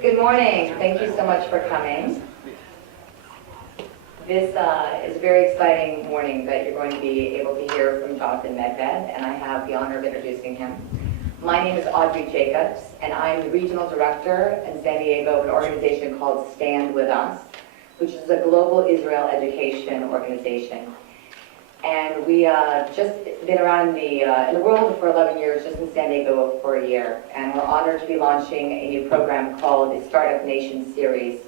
Good morning. Thank you so much for coming. This is a very exciting morning that you're going to be able to hear from Jon Medved, and I have the honor of introducing him. My name is Audrey, and I'm the Regional Director in San Diego of an organization called Stand With Us, which is a global Israel education organization. And we just been around in the world for 11 years, just in San Diego for a year. And we're honored to be launching a new program called the Startup Nation Series,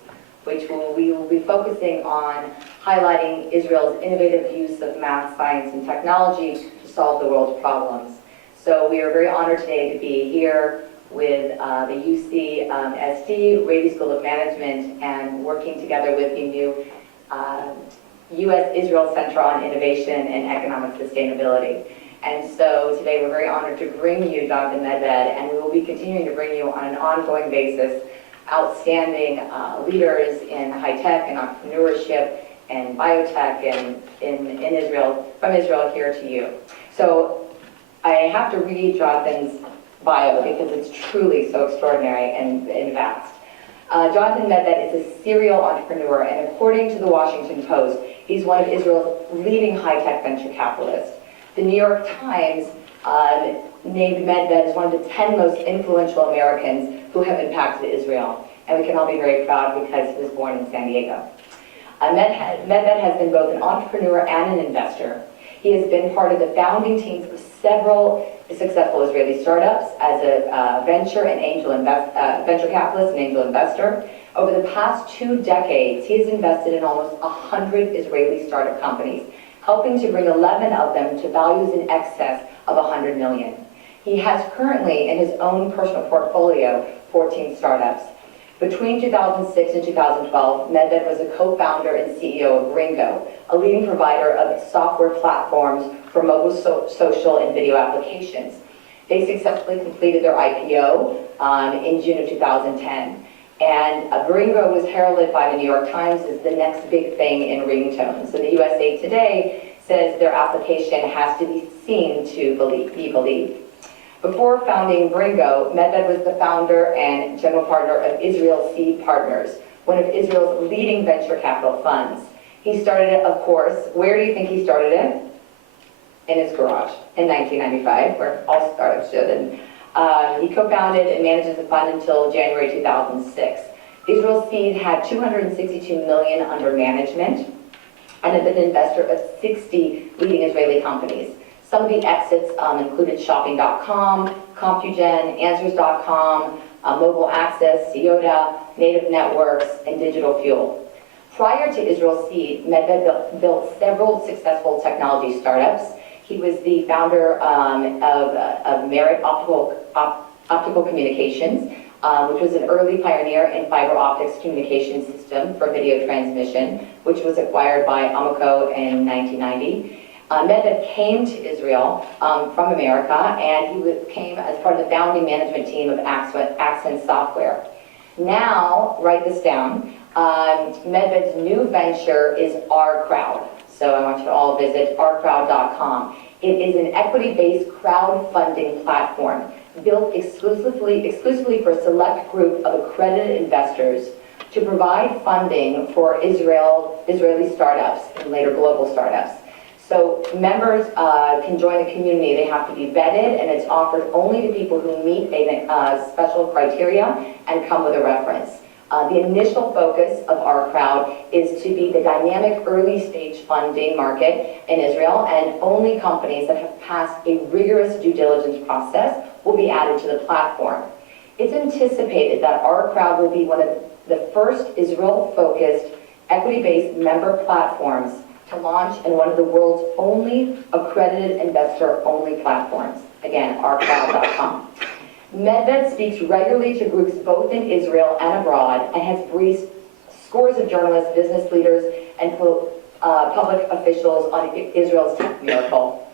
which we will be focusing on highlighting Israel's innovative use of math, science, and technology to solve the world's problems. So we are very honored today to be here with the UCSD, Rady School of Management, and working together with the new U.S.-Israel Center on Innovation and Economic Sustainability. And so today we're very honored to bring you Jon Medved, and we will be continuing to bring you on an ongoing basis outstanding leaders in high tech and entrepreneurship and biotech and in Israel, from Israel here to you. So I have to read Jonathan's bio because it's truly so extraordinary and vast. Jon Medved is a serial entrepreneur, and according to the Washington Post, he's one of Israel's leading high-tech venture capitalists. The New York Times named Medved as one of the 10 most influential Americans who have impacted Israel, and we can all be very proud because he was born in San Diego. Medved has been both an entrepreneur and an investor. He has been part of the founding teams of several successful Israeli startups as a venture capitalist and angel investor. Over the past 2 decades, he has invested in almost 100 Israeli startup companies, helping to bring 11 of them to values in excess of 100 million. He has currently in his own personal portfolio 14 startups. Between 2006 and 2012, Medved was a co-founder and CEO of Ringo, a leading provider of software platforms for mobile social and video applications. They successfully completed their IPO in June of 2010. And Ringo was heralded by the New York Times as the next big thing in ringtones. So the USA Today says their application has to be seen to be believed. Before founding Bringo, Medved was the founder and general partner of Israel Seed Partners, one of Israel's leading venture capital funds. He started it, of course, where do you think he started it? In his garage in 1995, where all startups should. And he co-founded and manages the fund until January 2006. Israel Seed had $262 million under management and had been an investor of 60 leading Israeli companies. Some of the exits included Shopping.com, Compugen, Answers.com, Mobile Access, Toyota, Native Networks, and Digital Fuel. Prior to Israel Seed, Medved built several successful technology startups. He was the founder of Merit Optical Communications, which was an early pioneer in fiber optics communication system for video transmission, which was acquired by Amoco in 1990. Medved came to Israel from America, and he came as part of the founding management team of Accent Software. Now, write this down, Medved's new venture is OurCrowd. So I want you to all visit OurCrowd.com. It is an equity-based crowdfunding platform built exclusively for a select group of accredited investors to provide funding for Israeli startups and later global startups. So members can join the community. They have to be vetted, and it's offered only to people who meet a special criteria and come with a reference. The initial focus of OurCrowd is to be the dynamic early stage funding market in Israel, and only companies that have passed a rigorous due diligence process will be added to the platform. It's anticipated that OurCrowd will be one of the first Israel-focused equity-based member platforms to launch in one of the world's only accredited investor-only platforms. Again, OurCrowd.com. Medved speaks regularly to groups both in Israel and abroad and has briefed scores of journalists, business leaders, and public officials on Israel's tech miracle.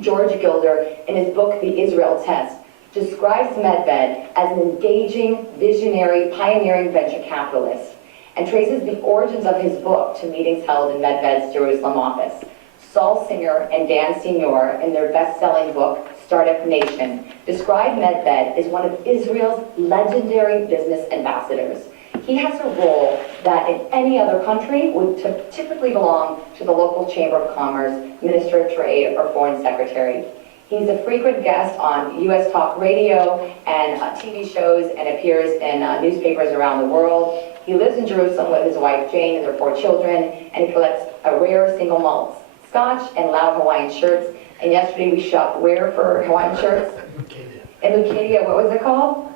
George Gilder, in his book, The Israel Test, describes Medved as an engaging, visionary, pioneering venture capitalist and traces the origins of his book to meetings held in Medved's Jerusalem office. Saul and Dan Senor, in their best-selling book, Startup Nation, describe Medved as one of Israel's legendary business ambassadors. He has a role that in any other country would typically belong to the local Chamber of Commerce, Minister of Trade, or Foreign Secretary. He's a frequent guest on U.S. talk radio and TV shows and appears in newspapers around the world. He lives in Jerusalem with his wife Jane and their 4 children, and he collects a rare single malt scotch and loud Hawaiian shirts. And yesterday we shopped where for Hawaiian shirts? In Lucadia, what was it called?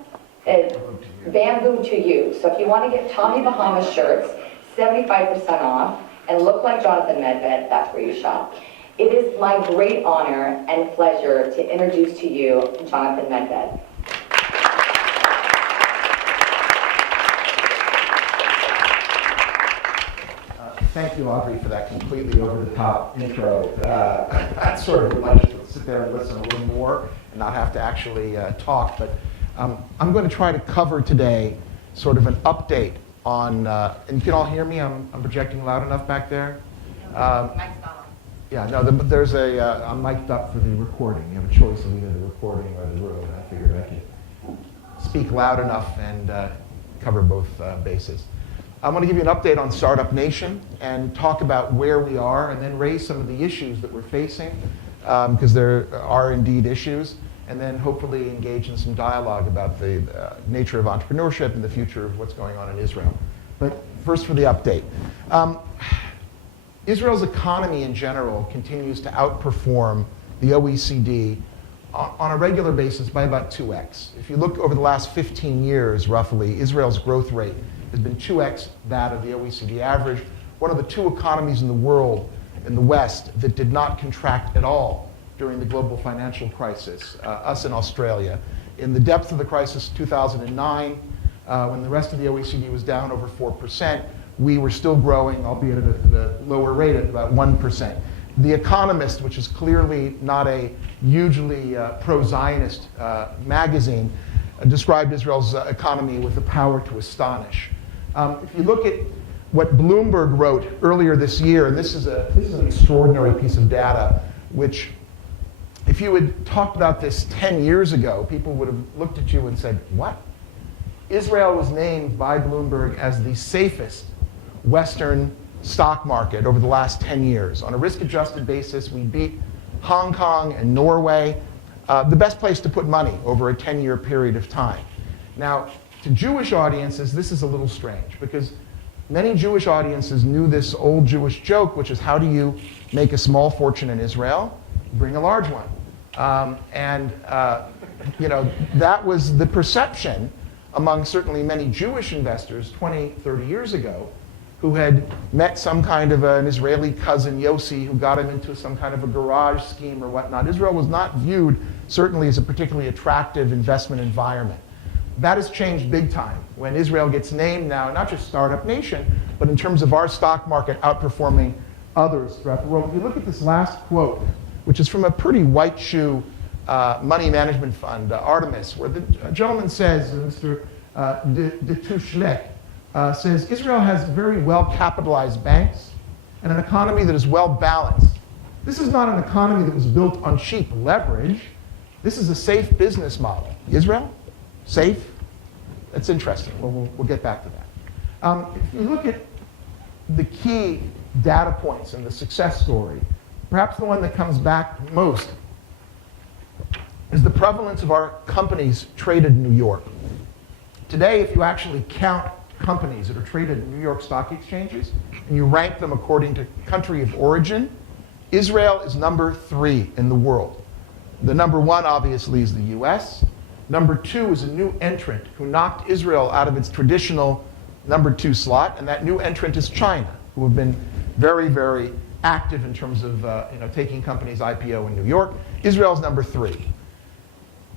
Bamboo to You. So if you want to get Tommy Bahama shirts, 75% off, and look like Jonathan Medved, that's where you shop. It is my great honor and pleasure to introduce to you Jonathan Medved. Thank you, Audrey, for that completely over-the-top intro. I sort of would like to sit there and listen a little more and not have to actually talk, but I'm going to try to cover today sort of an update on, and you can all hear me? I'm projecting loud enough back there? Yeah, no, there's I'm mic'd up for the recording. You have a choice of either the recording or the room, and I figured I could speak loud enough and cover both bases. I want to give you an update on Startup Nation and talk about where we are and then raise some of the issues that we're facing, because there are indeed issues, and then hopefully engage in some dialogue about the nature of entrepreneurship and the future of what's going on in Israel. But first for the update. Israel's economy in general continues to outperform the OECD on a regular basis by about 2x. If you look over the last 15 years, roughly, Israel's growth rate has been 2x that of the OECD average, one of the 2 economies in the world, in the West, that did not contract at all during the global financial crisis, us in Australia. In the depth of the crisis, 2009, when the rest of the OECD was down over 4%, we were still growing, albeit at a lower rate, at about 1%. The Economist, which is clearly not a hugely pro-Zionist magazine, described Israel's economy with the power to astonish. If you look at what Bloomberg wrote earlier this year, and this is an extraordinary piece of data, which if you had talked about this 10 years ago, people would have looked at you and said, what? Israel was named by Bloomberg as the safest Western stock market over the last 10 years. On a risk-adjusted basis, we beat Hong Kong and Norway, the best place to put money over a 10-year period of time. Now, to Jewish audiences, this is a little strange, because many Jewish audiences knew this old Jewish joke, which is, how do you make a small fortune in Israel? Bring a large one. That was the perception among certainly many Jewish investors 20, 30 years ago, who had met some kind of an Israeli cousin, Yossi, who got him into some kind of a garage scheme or whatnot. Israel was not viewed, certainly, as a particularly attractive investment environment. That has changed big time when Israel gets named now, not just Startup Nation, but in terms of our stock market outperforming others throughout the world. If you look at this last quote, which is from a pretty white shoe money management fund, Artemis, where the gentleman says, Mr. de Tuchelec, says, Israel has very well-capitalized banks and an economy that is well-balanced. This is not an economy that was built on cheap leverage. This is a safe business model. Israel? Safe? That's interesting. We'll get back to that. If you look at the key data points in the success story, perhaps the one that comes back most is the prevalence of our companies traded in New York. Today, if you actually count companies that are traded in New York stock exchanges and you rank them according to country of origin, Israel is number 3 in the world. The number 1, obviously, is the US. Number 2 is a new entrant who knocked Israel out of its traditional number 2 slot, and that new entrant is China, who have been very, very active in terms of taking companies IPO in New York. Israel's number 3.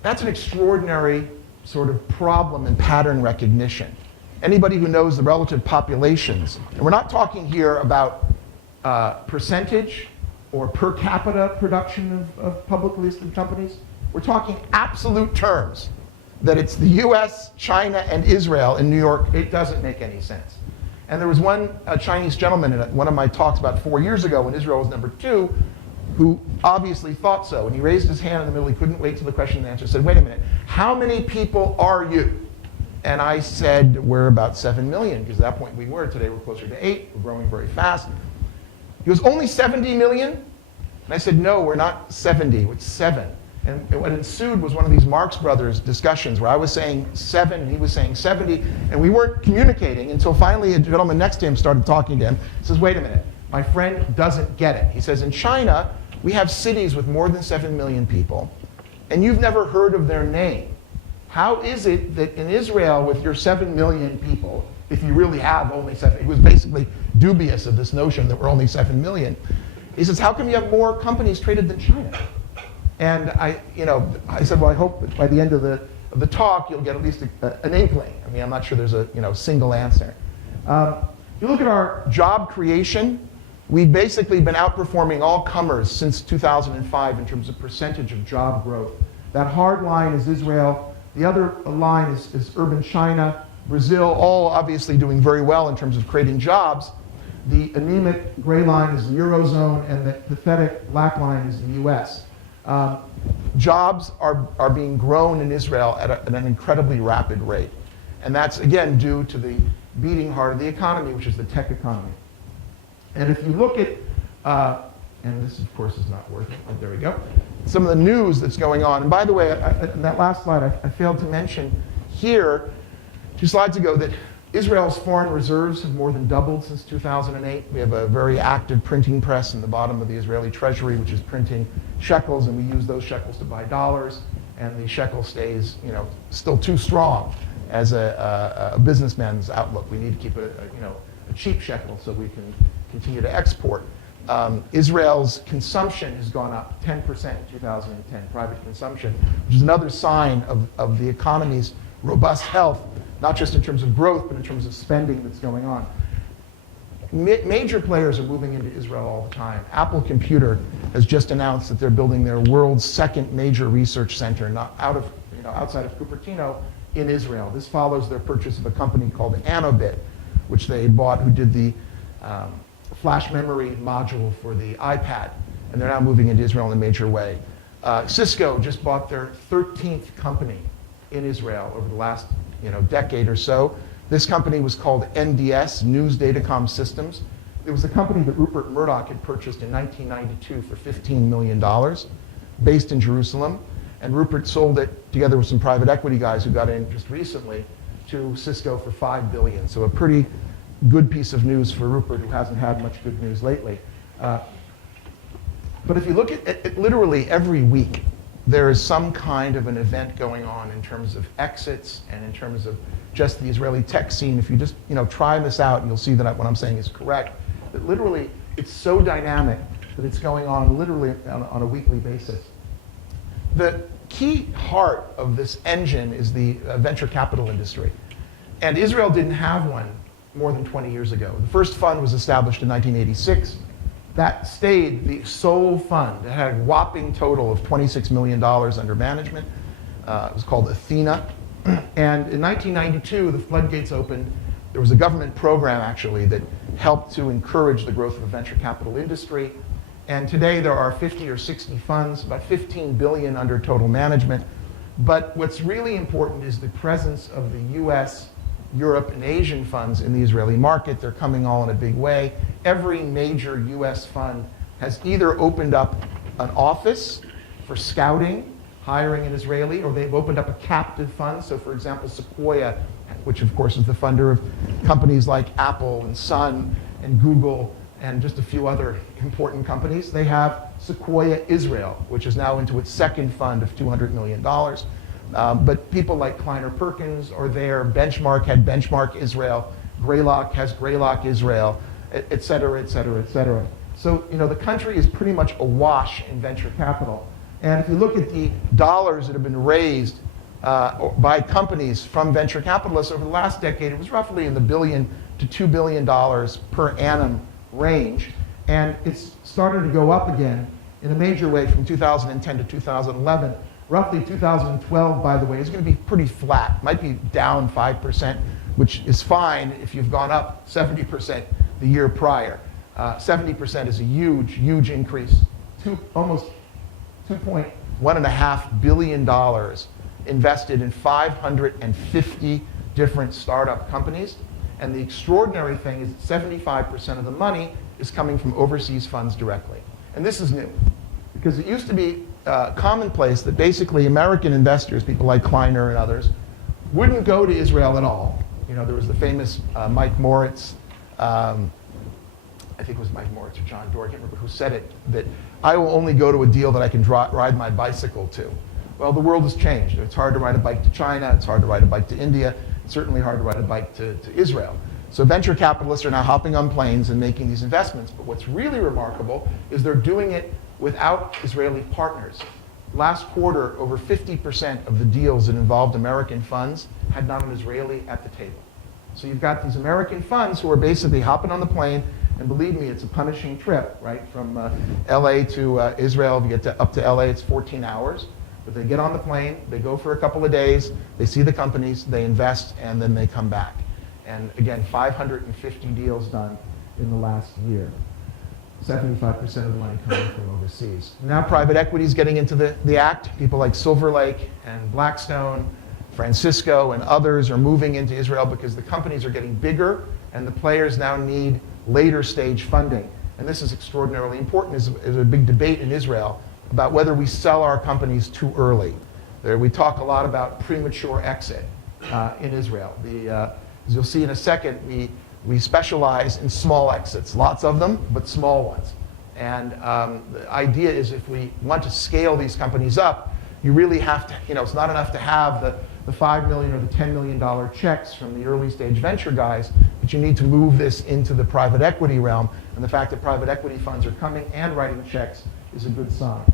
That's an extraordinary sort of problem in pattern recognition. Anybody who knows the relative populations, and we're not talking here about percentage or per capita production of publicly listed companies. We're talking absolute terms, that it's the US, China, and Israel in New York. It doesn't make any sense. And there was one Chinese gentleman in one of my talks about 4 years ago when Israel was number 2, who obviously thought so. And he raised his hand in the middle. He couldn't wait till the question and answer. Said, wait a minute, how many people are you? And I said, we're about 7 million, because at that point we were. Today we're closer to 8. We're growing very fast. He goes, only 70 million? And I said, no, we're not 70, it's 7. And what ensued was one of these Marx Brothers discussions where I was saying 7 and he was saying 70, and we weren't communicating until finally a gentleman next to him started talking to him. He says, wait a minute, my friend doesn't get it. He says, in China, we have cities with more than 7 million people, and you've never heard of their name. How is it that in Israel, with your 7 million people, if you really have only 7, he was basically dubious of this notion that we're only 7 million. He says, how come you have more companies traded than China? And I said, well, I hope that by the end of the talk, you'll get at least an inkling. I mean, I'm not sure there's a single answer. If you look at our job creation, we've basically been outperforming all comers since 2005 in terms of percentage of job growth. That hard line is Israel. The other line is urban China, Brazil, all obviously doing very well in terms of creating jobs. The anemic gray line is the Eurozone, and the pathetic black line is the US. Jobs are being grown in Israel at an incredibly rapid rate. And that's, again, due to the beating heart of the economy, which is the tech economy. And if you look at, and this, of course, is not working. Oh, there we go. Some of the news that's going on. And by the way, in that last slide, I failed to mention here, 2 slides ago, that Israel's foreign reserves have more than doubled since 2008. We have a very active printing press in the bottom of the Israeli treasury, which is printing shekels, and we use those shekels to buy dollars. And the shekel stays, still too strong as a businessman's outlook. We need to keep a cheap shekel so we can continue to export. Israel's consumption has gone up 10% in 2010, private consumption, which is another sign of the economy's robust health, not just in terms of growth, but in terms of spending that's going on. Major players are moving into Israel all the time. Apple Computer has just announced that they're building their world's second major research center, outside of Cupertino, in Israel. This follows their purchase of a company called Anobit, which they bought, who did the flash memory module for the iPad, and they're now moving into Israel in a major way. Cisco just bought their 13th company in Israel over the last decade or so. This company was called NDS, News Datacom Systems. It was a company that Rupert Murdoch had purchased in 1992 for $15 million, based in Jerusalem. And Rupert sold it, together with some private equity guys who got in just recently, to Cisco for $5 billion. So a pretty good piece of news for Rupert, who hasn't had much good news lately. But if you look at literally every week, there is some kind of an event going on in terms of exits and in terms of just the Israeli tech scene. If you just try this out, you'll see that what I'm saying is correct. That literally, it's so dynamic that it's going on literally on a weekly basis. The key heart of this engine is the venture capital industry. And Israel didn't have one more than 20 years ago. The first fund was established in 1986. That stayed the sole fund. It had a whopping total of $26 million under management. It was called Athena. And in 1992, the floodgates opened. There was a government program, actually, that helped to encourage the growth of the venture capital industry. And today, there are 50 or 60 funds, about 15 billion under total management. But what's really important is the presence of the US, Europe, and Asian funds in the Israeli market. They're coming all in a big way. Every major US fund has either opened up an office for scouting, hiring an Israeli, or they've opened up a captive fund. So for example, Sequoia, which of course is the funder of companies like Apple and Sun and Google and just a few other important companies, they have Sequoia Israel, which is now into its second fund of $200 million. But people like Kleiner Perkins are there. Benchmark had Benchmark Israel. Greylock has Greylock Israel, et cetera, et cetera, et cetera. So the country is pretty much awash in venture capital. And if you look at the dollars that have been raised by companies from venture capitalists over the last decade, it was roughly in the $1 billion to $2 billion per annum range. And it's started to go up again in a major way from 2010 to 2011. Roughly 2012, by the way, is going to be pretty flat. Might be down 5%. which is fine if you've gone up 70% the year prior. 70% is a huge, huge increase. Almost $1.5 billion invested in 550 different startup companies. And the extraordinary thing is that 75% of the money is coming from overseas funds directly. And this is new, because it used to be commonplace that basically American investors, people like Kleiner and others, wouldn't go to Israel at all. You know, there was the famous Mike Moritz, I think it was Mike Moritz or John Doerr, I can't remember who said it, that I will only go to a deal that I can ride my bicycle to. Well, the world has changed. It's hard to ride a bike to China, it's hard to ride a bike to India, it's certainly hard to ride a bike to Israel. So venture capitalists are now hopping on planes and making these investments, but what's really remarkable is they're doing it without Israeli partners. Last quarter, over 50% of the deals that involved American funds had not an Israeli at the table. So you've got these American funds who are basically hopping on the plane, and believe me, it's a punishing trip, right? From LA to Israel, if you get up to LA, it's 14 hours. But they get on the plane, they go for a couple of days, they see the companies, they invest, and then they come back. And again, 550 deals done in the last year. 75% of the money coming from overseas. Now private equity is getting into the act. People like Silver Lake and Blackstone, Francisco, and others are moving into Israel because the companies are getting bigger and the players now need later stage funding. And this is extraordinarily important. There's a big debate in Israel about whether we sell our companies too early. We talk a lot about premature exit in Israel. As you'll see in a second, we specialize in small exits, lots of them, but small ones. And the idea is if we want to scale these companies up, you really have to, it's not enough to have the $5 million or the $10 million checks from the early stage venture guys, but you need to move this into the private equity realm. And the fact that private equity funds are coming and writing checks is a good sign.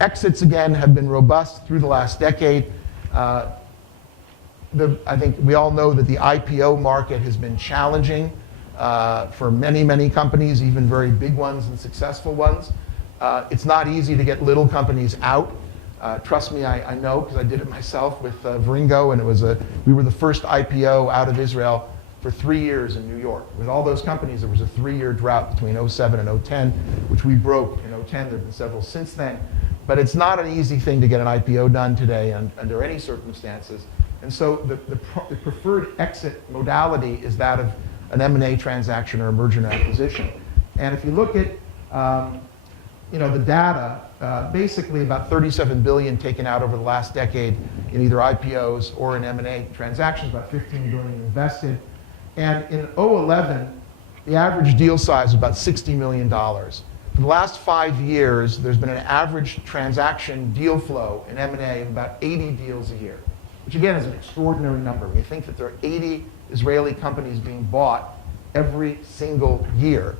Exits, again, have been robust through the last decade. I think we all know that the IPO market has been challenging for many, many companies, even very big ones and successful ones. It's not easy to get little companies out. Trust me, I know, because I did it myself with Veringo, and we were the first IPO out of Israel for 3 years in New York. With all those companies, there was a 3-year drought between 2007 and 2010, which we broke in 2010. There have been several since then. But it's not an easy thing to get an IPO done today under any circumstances. And so the preferred exit modality is that of an M&A transaction or a merger and acquisition. And if you look at the data, basically about $37 billion taken out over the last decade in either IPOs or in M&A transactions, about $15 billion invested. And in 2011, the average deal size was about $60 million. For the last 5 years, there's been an average transaction deal flow in M&A of about 80 deals a year, which again is an extraordinary number. When you think that there are 80 Israeli companies being bought every single year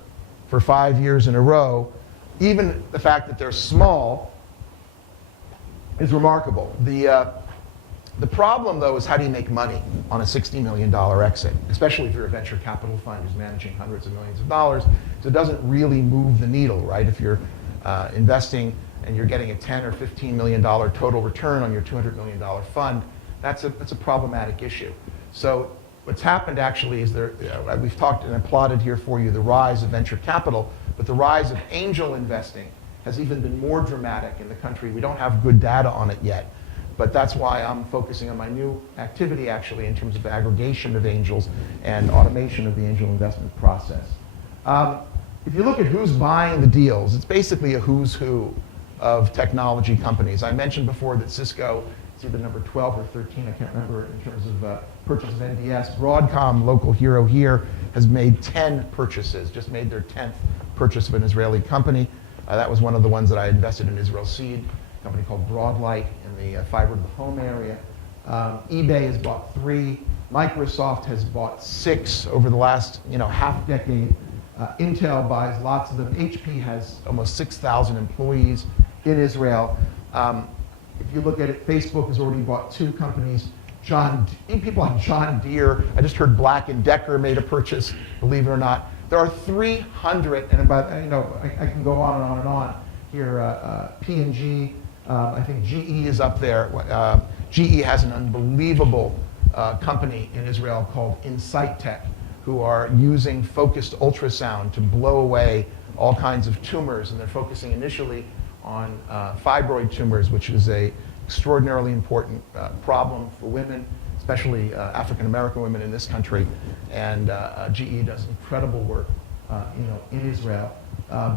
for 5 years in a row, even the fact that they're small is remarkable. The problem, though, is how do you make money on a $60 million exit, especially if you're a venture capital fund who's managing hundreds of millions of dollars. So it doesn't really move the needle, right? If you're investing and you're getting a $10 or $15 million total return on your $200 million fund, that's a problematic issue. So what's happened actually is we've talked and plotted here for you the rise of venture capital, but the rise of angel investing has even been more dramatic in the country. We don't have good data on it yet, but that's why I'm focusing on my new activity actually in terms of aggregation of angels and automation of the angel investment process. If you look at who's buying the deals, it's basically a who's who of technology companies. I mentioned before that Cisco is either number 12 or 13, I can't remember, in terms of purchase of NDS. Broadcom, local hero here, has made 10 purchases, just made their 10th purchase of an Israeli company. That was one of the ones that I invested in Israel Seed, a company called Broadlight in the fiber to the home area. eBay has bought 3. Microsoft has bought 6 over the last half decade. Intel buys lots of them. HP has almost 6,000 employees in Israel. If you look at it, Facebook has already bought 2 companies. People like John Deere. I just heard Black & Decker made a purchase, believe it or not. There are 300, and about, I can go on and on and on here. P&G, I think GE is up there. GE has an unbelievable company in Israel called Insight Tech, who are using focused ultrasound to blow away all kinds of tumors, and they're focusing initially on fibroid tumors, which is a extraordinarily important problem for women, especially African American women in this country. And GE does incredible work, in Israel.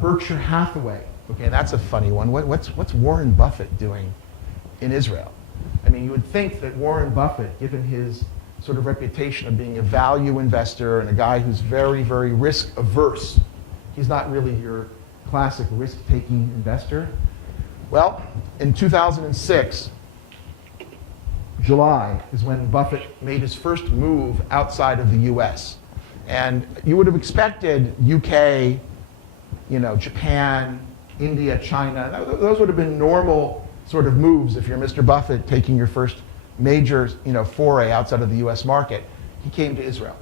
Berkshire Hathaway, okay, that's a funny one. What's Warren Buffett doing in Israel? I mean, you would think that Warren Buffett, given his sort of reputation of being a value investor and a guy who's very, very risk averse, he's not really your classic risk-taking investor. Well, in 2006, July is when Buffett made his first move outside of the US. And you would have expected UK, Japan, India, China, those would have been normal sort of moves if you're Mr. Buffett taking your first major, foray outside of the US market. He came to Israel.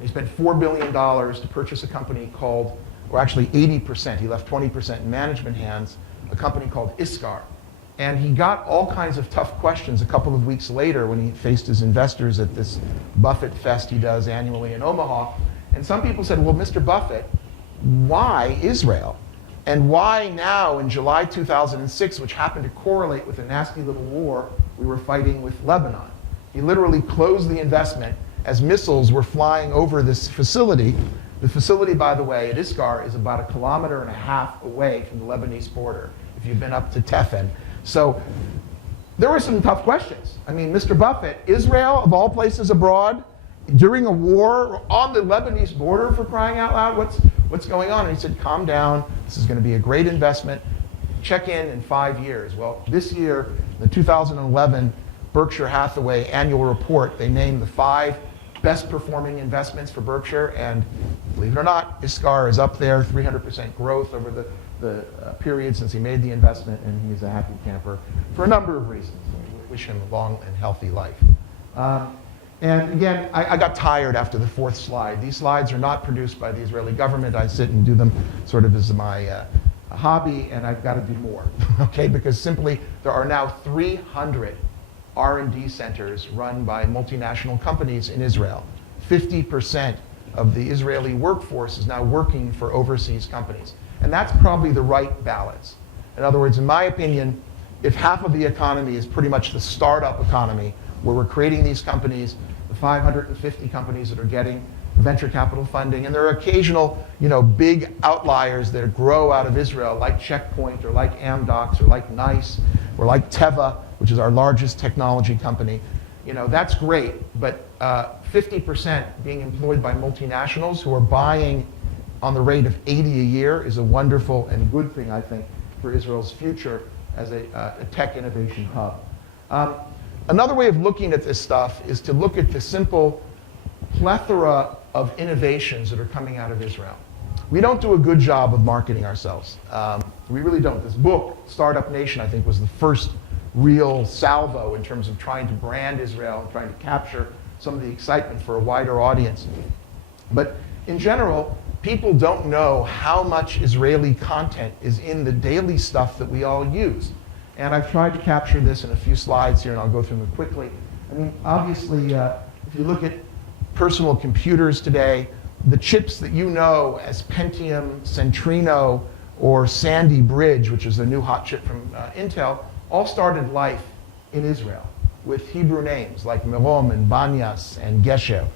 He spent $4 billion to purchase a company called, or actually 80%, he left 20% in management hands, a company called Iskar. And he got all kinds of tough questions a couple of weeks later when he faced his investors at this Buffett Fest he does annually in Omaha. And some people said, well, Mr. Buffett, why Israel? And why now in July 2006, which happened to correlate with a nasty little war we were fighting with Lebanon? He literally closed the investment as missiles were flying over this facility. The facility, by the way, at Iskar is about 1.5 kilometers away from the Lebanese border, if you've been up to Tefen. So there were some tough questions. I mean, Mr. Buffett, Israel, of all places abroad, during a war on the Lebanese border, for crying out loud, what's going on? And he said, calm down, this is going to be a great investment. Check in 5 years. Well, this year, the 2011 Berkshire Hathaway annual report, they named the 5 best performing investments for Berkshire, and believe it or not, Iskar is up there, 300% growth over the period since he made the investment, and he's a happy camper for a number of reasons. We wish him a long and healthy life. And again, I got tired after the 4th slide. These slides are not produced by the Israeli government. I sit and do them sort of as my hobby, and I've got to do more, okay? Because simply, there are now 300 R&D centers run by multinational companies in Israel. 50% of the Israeli workforce is now working for overseas companies. And that's probably the right balance. In other words, in my opinion, if half of the economy is pretty much the startup economy, where we're creating these companies, the 550 companies that are getting venture capital funding, and there are occasional, big outliers that grow out of Israel, like Checkpoint, or like Amdocs, or like NICE, or like Teva, which is our largest technology company. That's great, but 50% being employed by multinationals who are buying on the rate of 80 a year is a wonderful and good thing, I think, for Israel's future as a tech innovation hub. Another way of looking at this stuff is to look at the simple plethora of innovations that are coming out of Israel. We don't do a good job of marketing ourselves. We really don't. This book, Startup Nation, I think was the first real salvo in terms of trying to brand Israel and trying to capture some of the excitement for a wider audience. But in general, people don't know how much Israeli content is in the daily stuff that we all use. And I've tried to capture this in a few slides here, and I'll go through them quickly. I mean, obviously, if you look at personal computers today, the chips that you know as Pentium, Centrino, or Sandy Bridge, which is the new hot chip from Intel, all started life in Israel with Hebrew names like Merom and Banyas and Gesher.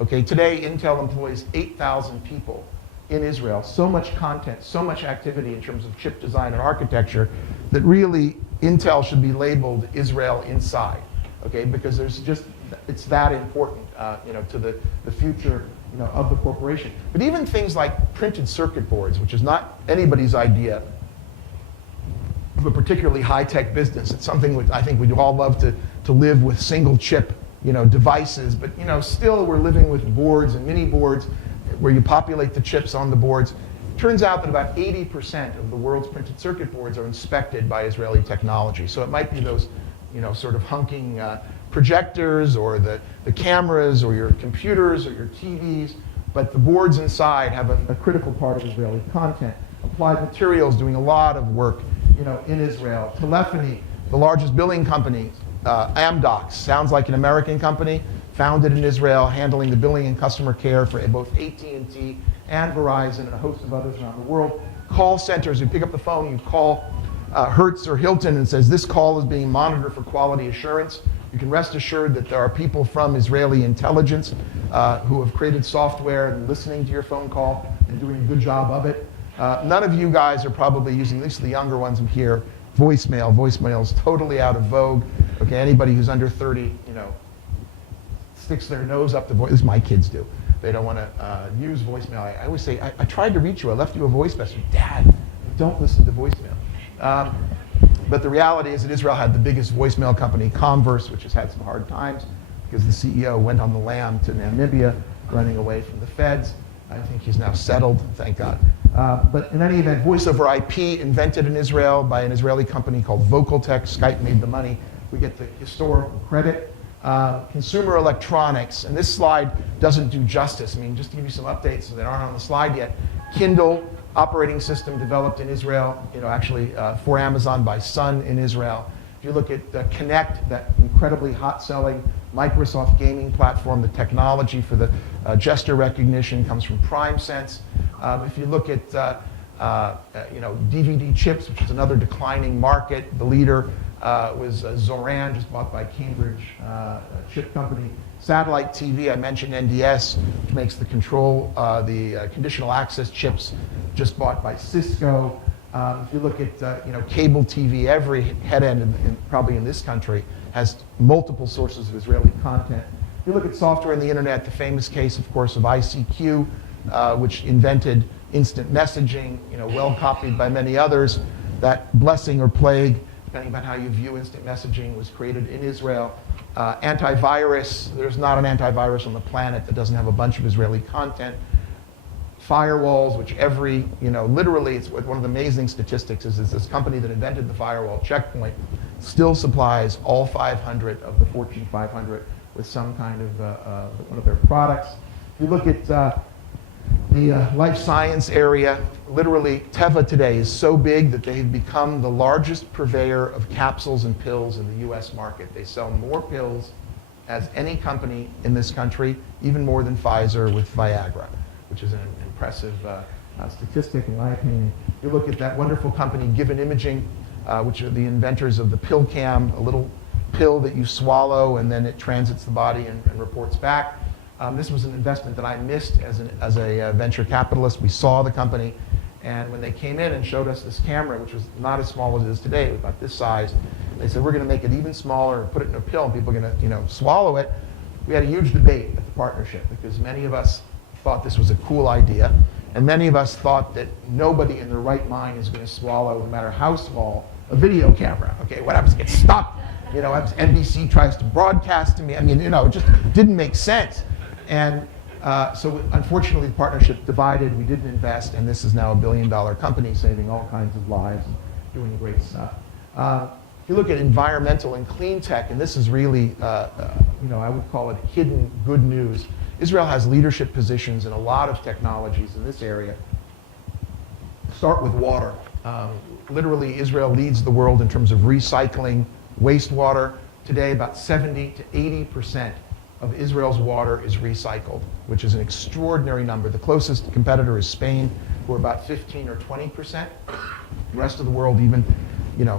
Okay, today Intel employs 8,000 people in Israel. So much content, so much activity in terms of chip design and architecture that really Intel should be labeled Israel Inside. Okay, because it's that important, to the future, of the corporation. But even things like printed circuit boards, which is not anybody's idea of a particularly high-tech business. It's something which I think we'd all love to live with single chip, devices. But still we're living with boards and mini boards where you populate the chips on the boards. Turns out that about 80% of the world's printed circuit boards are inspected by Israeli technology. So it might be those, sort of hunking projectors or the cameras or your computers or your TVs, but the boards inside have a critical part of Israeli content. Applied Materials doing a lot of work, in Israel. Telephony, the largest billing company, Amdocs, sounds like an American company. founded in Israel, handling the billing and customer care for both AT&T and Verizon and a host of others around the world. Call centers, you pick up the phone, you call Hertz or Hilton and says, this call is being monitored for quality assurance. You can rest assured that there are people from Israeli intelligence who have created software and listening to your phone call and doing a good job of it. None of you guys are probably using, at least the younger ones here, voicemail. Voicemail is totally out of vogue. Okay, anybody who's under 30, sticks their nose up the voice. This my kids do. They don't want to use voicemail. I always say, I tried to reach you. I left you a voice message. Dad, don't listen to voicemail. But the reality is that Israel had the biggest voicemail company, Converse, which has had some hard times because the CEO went on the lam to Namibia, running away from the feds. I think he's now settled, thank God. But in any event, voice over IP, invented in Israel by an Israeli company called Vocaltech. Skype made the money. We get the historical credit. Consumer electronics, and this slide doesn't do justice. I mean, just to give you some updates that aren't on the slide yet. Kindle operating system developed in Israel, actually for Amazon by Sun in Israel. If you look at Kinect, that incredibly hot-selling Microsoft gaming platform, the technology for the gesture recognition comes from PrimeSense. If you look at DVD chips, which is another declining market, the leader was Zoran, just bought by Cambridge chip company. Satellite TV, I mentioned NDS, which makes the conditional access chips, just bought by Cisco. If you look at cable TV, every head end probably in this country has multiple sources of Israeli content. If you look at software and the internet, the famous case, of course, of ICQ, which invented instant messaging, well copied by many others. That blessing or plague, depending on how you view instant messaging, was created in Israel. Antivirus, there's not an antivirus on the planet that doesn't have a bunch of Israeli content. Firewalls, which literally, it's one of the amazing statistics is this company that invented the firewall, Check Point, still supplies all 500 of the Fortune 500 with some kind of one of their products. If you look at the life science area, literally, Teva today is so big that they've become the largest purveyor of capsules and pills in the US market. They sell more pills as any company in this country, even more than Pfizer with Viagra, which is an impressive statistic in my opinion. You look at that wonderful company, Given Imaging, which are the inventors of the pill cam, a little pill that you swallow and then it transits the body and reports back. This was an investment that I missed as a venture capitalist. We saw the company, and when they came in and showed us this camera, which was not as small as it is today, it was about this size, they said, we're going to make it even smaller and put it in a pill, and people are going to swallow it. We had a huge debate at the partnership because many of us thought this was a cool idea, and many of us thought that nobody in their right mind is going to swallow, no matter how small, a video camera. Okay, what happens? It gets stuck. NBC tries to broadcast to me. It just didn't make sense. And so unfortunately, the partnership divided. We didn't invest, and this is now a $1 billion company saving all kinds of lives and doing great stuff. If you look at environmental and clean tech, and this is really, I would call it hidden good news. Israel has leadership positions in a lot of technologies in this area. Start with water. Literally, Israel leads the world in terms of recycling wastewater. Today, about 70 to 80% of Israel's water is recycled, which is an extraordinary number. The closest competitor is Spain, who are about 15 or 20%. The rest of the world, even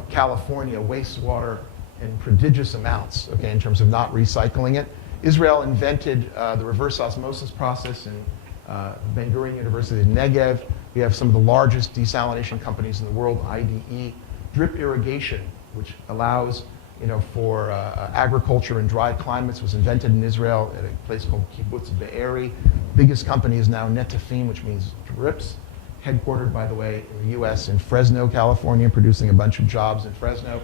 California, wastewater in prodigious amounts, okay, in terms of not recycling it. Israel invented the reverse osmosis process in Ben Gurion University in Negev. We have some of the largest desalination companies in the world, IDE. Drip irrigation, which allows for agriculture in dry climates, was invented in Israel at a place called Kibbutz Be'eri. Biggest company is now Netafim, which means drips, headquartered, by the way, in the U.S. in Fresno, California, producing a bunch of jobs in Fresno.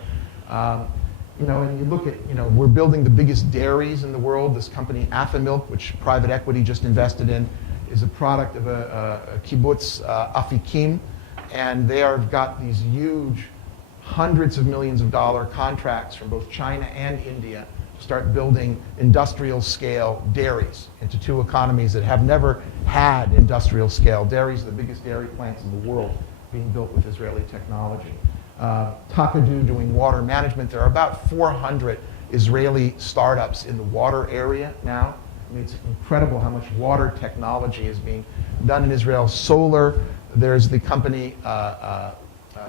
And you look at, we're building the biggest dairies in the world. This company, Afamilk, which private equity just invested in, is a product of a kibbutz, Afikim, and they have got these huge hundreds of millions of dollar contracts from both China and India to start building industrial scale dairies into two economies that have never had industrial scale dairies. The biggest dairy plants in the world being built with Israeli technology. Takadu doing water management. There are about 400 Israeli startups in the water area now. I mean, it's incredible how much water technology is being done in Israel. Solar, there's the company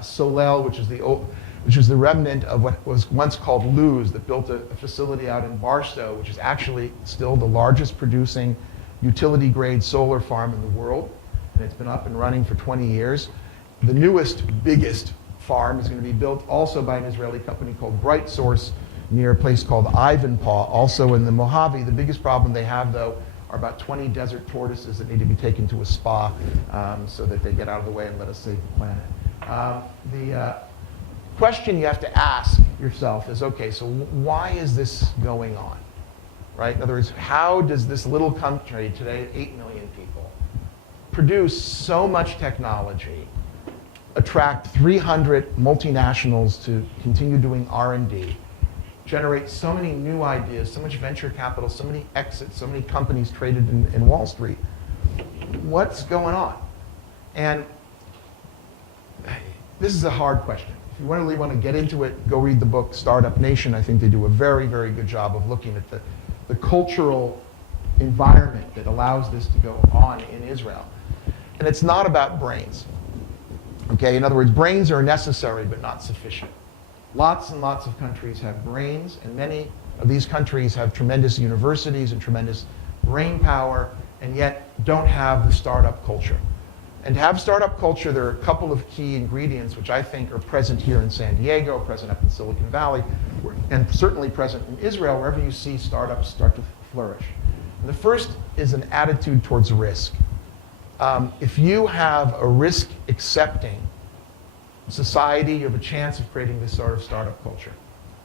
Soul, which is the remnant of what was once called Luz, that built a facility out in Barstow, which is actually still the largest producing utility-grade solar farm in the world. And it's been up and running for 20 years. The newest, biggest farm is going to be built also by an Israeli company called Bright Source near a place called Ivanpah, also in the Mojave. The biggest problem they have, though, are about 20 desert tortoises that need to be taken to a spa so that they get out of the way and let us save the planet. The question you have to ask yourself is, okay, so why is this going on? Right? In other words, how does this little country, today 8 million people, produce so much technology, attract 300 multinationals to continue doing R&D, generate so many new ideas, so much venture capital, so many exits, so many companies traded in Wall Street? What's going on? And this is a hard question. If you really want to get into it, go read the book Startup Nation. I think they do a very, very good job of looking at the cultural environment that allows this to go on in Israel. And it's not about brains. Okay, in other words, brains are necessary but not sufficient. Lots and lots of countries have brains, and many of these countries have tremendous universities and tremendous brain power, and yet don't have the startup culture. And to have startup culture, there are a couple of key ingredients which I think are present here in San Diego, present up in Silicon Valley, and certainly present in Israel, wherever you see startups start to flourish. And the first is an attitude towards risk. If you have a risk-accepting society, you have a chance of creating this sort of startup culture.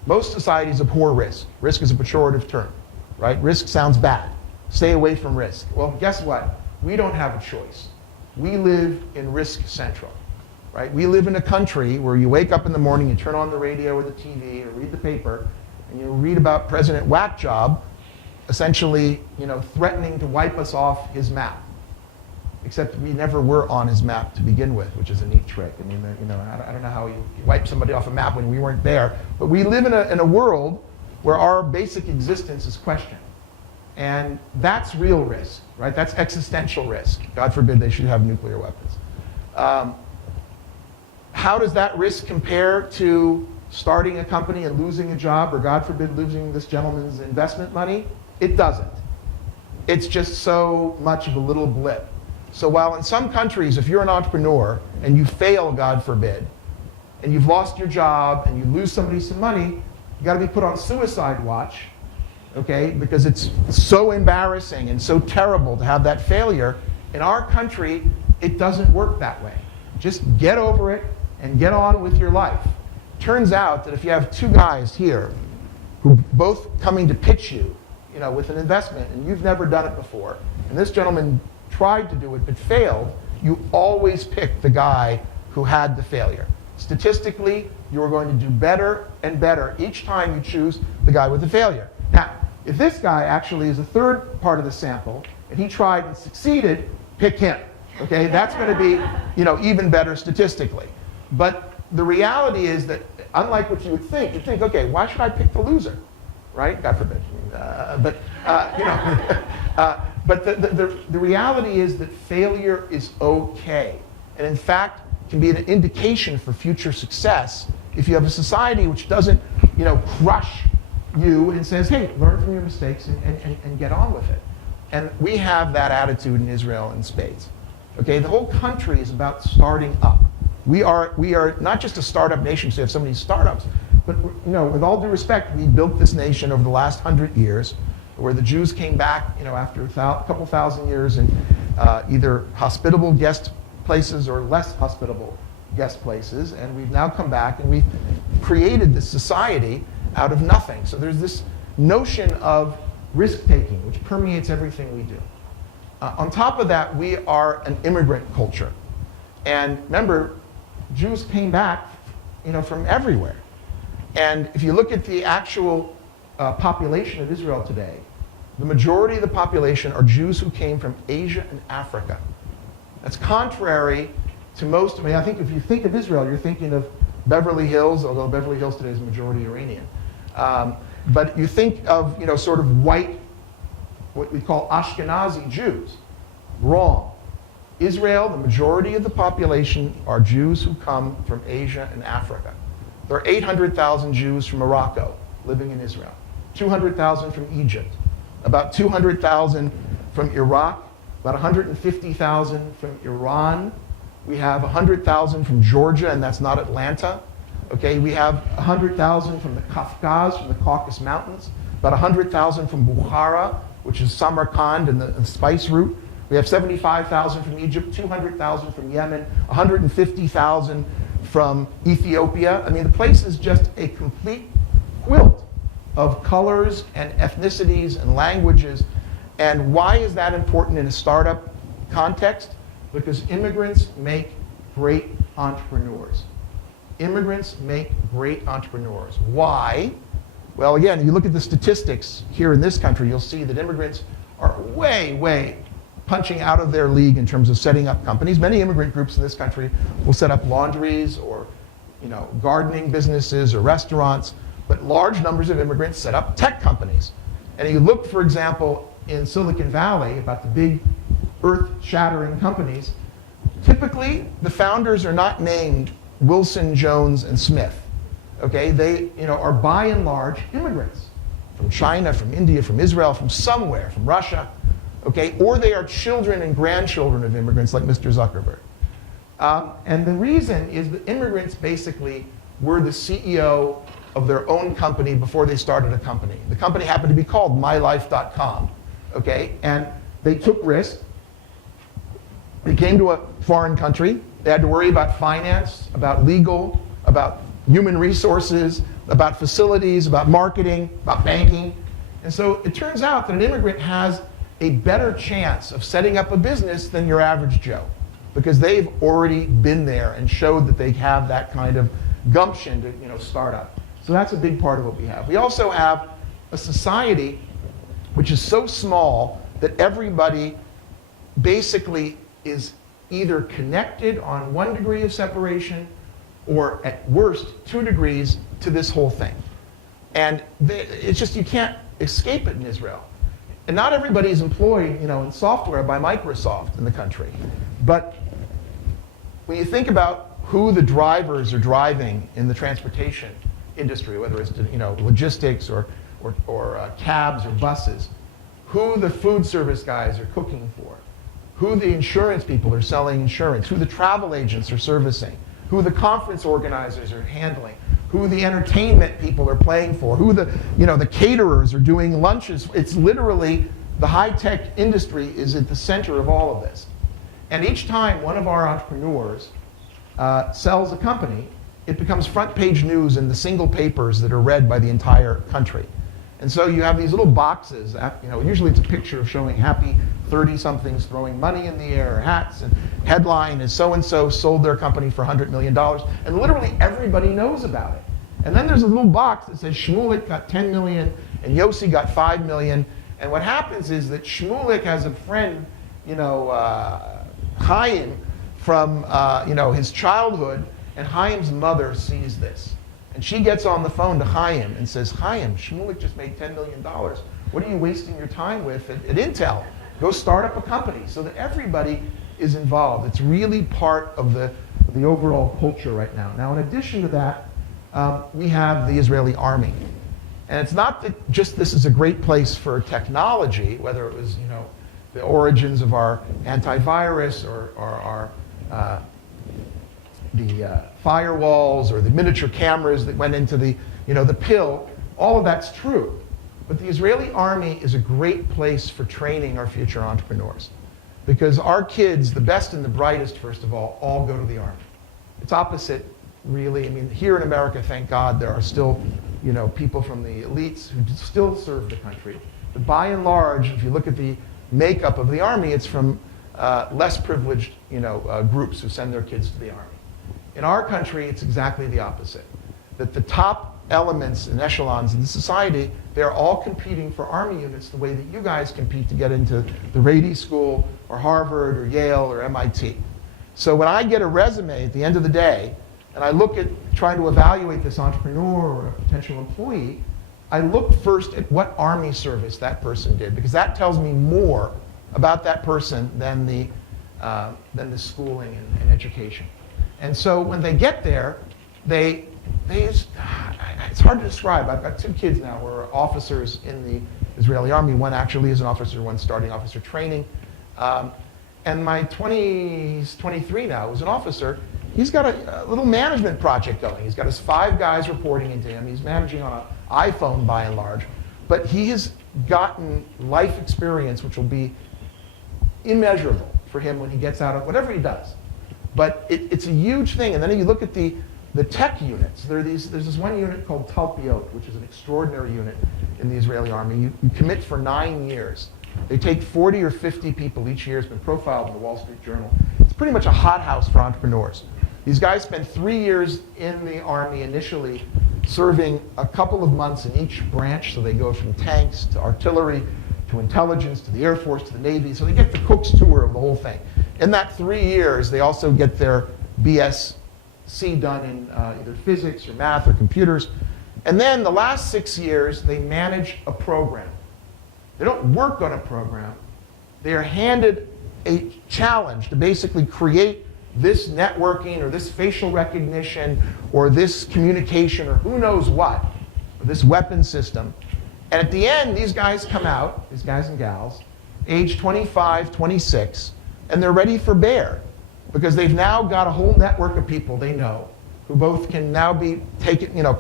Most societies abhor risk. Risk is a pejorative term, right? Risk sounds bad. Stay away from risk. Well, guess what? We don't have a choice. We live in risk central, right? We live in a country where you wake up in the morning, you turn on the radio or the TV or read the paper, and you read about President Whackjob essentially, threatening to wipe us off his map. Except we never were on his map to begin with, which is a neat trick. I mean, I don't know how you wipe somebody off a map when we weren't there. But we live in a world where our basic existence is questioned. And that's real risk, right? That's existential risk. God forbid they should have nuclear weapons. How does that risk compare to starting a company and losing a job, or God forbid losing this gentleman's investment money? It doesn't. It's just so much of a little blip. So while in some countries, if you're an entrepreneur and you fail, God forbid, and you've lost your job and you lose somebody some money, you got to be put on suicide watch, okay? Because it's so embarrassing and so terrible to have that failure. In our country, it doesn't work that way. Just get over it and get on with your life. Turns out that if you have two guys here who both coming to pitch you, with an investment, and you've never done it before, and this gentleman tried to do it but failed, you always pick the guy who had the failure. Statistically, you are going to do better and better each time you choose the guy with the failure. Now, if this guy actually is a third part of the sample, and he tried and succeeded, pick him. Okay, that's going to be, even better statistically. But the reality is that, unlike what you would think, you'd think, okay, why should I pick the loser? Right? God forbid. But the reality is that failure is okay. And in fact, can be an indication for future success if you have a society which doesn't, crush you and says, hey, learn from your mistakes and get on with it. And we have that attitude in Israel in spades. Okay, the whole country is about starting up. We are not just a startup nation, so we have so many startups, but with all due respect, we built this nation over the last 100 years, where the Jews came back, after a couple thousand years in either hospitable guest places or less hospitable guest places, and we've now come back and we've created this society out of nothing. So there's this notion of risk-taking, which permeates everything we do. On top of that, we are an immigrant culture. And remember, Jews came back, from everywhere. And if you look at the actual population of Israel today, the majority of the population are Jews who came from Asia and Africa. That's contrary to most, I think if you think of Israel, you're thinking of Beverly Hills, although Beverly Hills today is majority Iranian. But you think of, sort of white, what we call Ashkenazi Jews. Wrong. Israel, the majority of the population are Jews who come from Asia and Africa. There are 800,000 Jews from Morocco living in Israel, 200,000 from Egypt, about 200,000 from Iraq, about 150,000 from Iran. We have 100,000 from Georgia, and that's not Atlanta. Okay, we have 100,000 from the Kafkaz, from the Caucasus Mountains, about 100,000 from Bukhara, which is Samarkand and the spice route. We have 75,000 from Egypt, 200,000 from Yemen, 150,000 from Ethiopia. I mean, the place is just a complete quilt of colors and ethnicities and languages. And why is that important in a startup context? Because immigrants make great entrepreneurs. Immigrants make great entrepreneurs. Why? Well, again, you look at the statistics here in this country, you'll see that immigrants are way punching out of their league in terms of setting up companies. Many immigrant groups in this country will set up laundries or gardening businesses or restaurants, but large numbers of immigrants set up tech companies. And you look, for example, in Silicon Valley about the big earth-shattering companies, typically the founders are not named Wilson, Jones, and Smith. Okay, they are by and large immigrants from China, from India, from Israel, from somewhere, from Russia. Okay, or they are children and grandchildren of immigrants like Mr. Zuckerberg. And the reason is that immigrants basically were the CEO of their own company before they started a company. The company happened to be called mylife.com. Okay, and they took risks. They came to a foreign country. They had to worry about finance, about legal, about human resources, about facilities, about marketing, about banking. And so it turns out that an immigrant has a better chance of setting up a business than your average Joe, because they've already been there and showed that they have that kind of gumption to start up. So that's a big part of what we have. We also have a society which is so small that everybody basically is either connected on 1 degree of separation or at worst 2 degrees to this whole thing. And it's just, you can't escape it in Israel. And not everybody is employed in software by Microsoft in the country. But when you think about who the drivers are driving in the transportation industry, whether it's logistics or cabs or buses, who the food service guys are cooking for, who the insurance people are selling insurance, who the travel agents are servicing, who the conference organizers are handling, who the entertainment people are playing for, who the caterers are doing lunches. It's literally the high-tech industry is at the center of all of this. And each time one of our entrepreneurs sells a company, it becomes front page news in the single papers that are read by the entire country. And so you have these little boxes, usually it's a picture of showing happy 30-somethings throwing money in the air, hats, and headline is so-and-so sold their company for $100 million. And literally everybody knows about it. And then there's a little box that says Shmulik got 10 million and Yossi got 5 million. And what happens is that Shmulik has a friend, Chaim, from his childhood, and Chaim's mother sees this. And she gets on the phone to Chaim and says, Chaim, Shmulik just made $10 million. What are you wasting your time with at Intel? Go start up a company, so that everybody is involved. It's really part of the overall culture right now. Now, in addition to that, we have the Israeli army. And it's not that just this is a great place for technology, whether it was the origins of our antivirus or our the firewalls or the miniature cameras that went into the pill. All of that's true. But the Israeli army is a great place for training our future entrepreneurs. Because our kids, the best and the brightest, first of all go to the army. It's opposite, really. I mean, here in America, thank God, there are still people from the elites who still serve the country. But by and large, if you look at the makeup of the army, it's from less privileged groups who send their kids to the army. In our country, it's exactly the opposite. That the top elements and echelons in the society, they're all competing for army units the way that you guys compete to get into the Rady school or Harvard or Yale or MIT. So when I get a resume at the end of the day, and I look at trying to evaluate this entrepreneur or a potential employee, I look first at what army service that person did, because that tells me more about that person than the schooling and education. And so when they get there, it's hard to describe. I've got 2 kids now who are officers in the Israeli army. One actually is an officer, one's starting officer training. And my 23 now, who's an officer, he's got a little management project going. He's got his 5 guys reporting into him. He's managing on an iPhone by and large. But he has gotten life experience which will be immeasurable for him when he gets out of whatever he does. But it's a huge thing. And then you look at the tech units. There's this one unit called Talpiot, which is an extraordinary unit in the Israeli army. You commit for 9 years. They take 40 or 50 people each year. It's been profiled in the Wall Street Journal. It's pretty much a hothouse for entrepreneurs. These guys spend 3 years in the army initially, serving a couple of months in each branch. So they go from tanks to artillery to intelligence to the Air Force to the Navy. So they get the Cook's tour of the whole thing. In that 3 years, they also get their BSc done in either physics or math or computers. And then the last 6 years, they manage a program. They don't work on a program. They are handed a challenge to basically create this networking or this facial recognition or this communication or who knows what, or this weapon system. And at the end, these guys come out, these guys and gals, age 25, 26, and they're ready for bear because they've now got a whole network of people they know who both can now be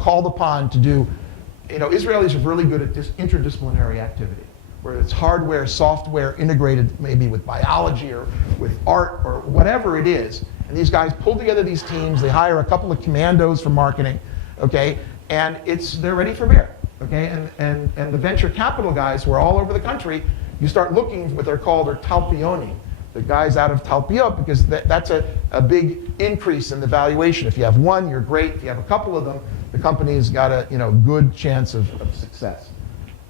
called upon to do, Israelis are really good at this interdisciplinary activity, where it's hardware, software, integrated maybe with biology or with art or whatever it is. And these guys pull together these teams, they hire a couple of commandos for marketing, okay, and they're ready for bear, okay? And the venture capital guys who are all over the country, you start looking what they're called, or talpioni, the guys out of Talpiot, because that's a big increase in the valuation. If you have one, you're great. If you have a couple of them, the company's got a good chance of success.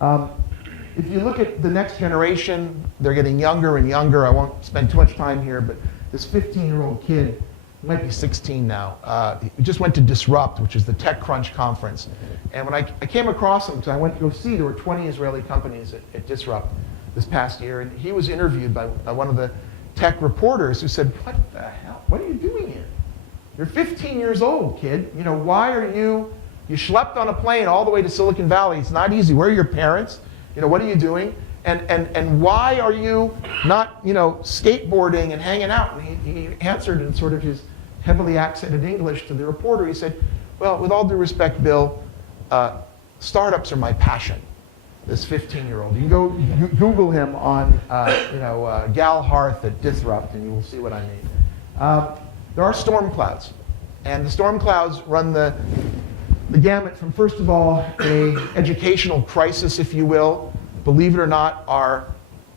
If you look at the next generation, they're getting younger and younger. I won't spend too much time here, but this 15-year-old kid, he might be 16 now, he just went to Disrupt, which is the TechCrunch conference. And when I came across him, because I went to go see, there were 20 Israeli companies at Disrupt this past year, and he was interviewed by one of the tech reporters who said, "What the hell? What are you doing here? You're 15 years old, kid. Why are you schlepped on a plane all the way to Silicon Valley? It's not easy. Where are your parents? What are you doing? And why are you not, skateboarding and hanging out?" And he answered in sort of his heavily accented English to the reporter. He said, "Well, with all due respect, Bill, startups are my passion." This 15-year-old. You can go Google him on, Gal Harth at Disrupt, and you will see what I mean. There are storm clouds, and the storm clouds run the gamut from, first of all, a educational crisis, if you will. Believe it or not,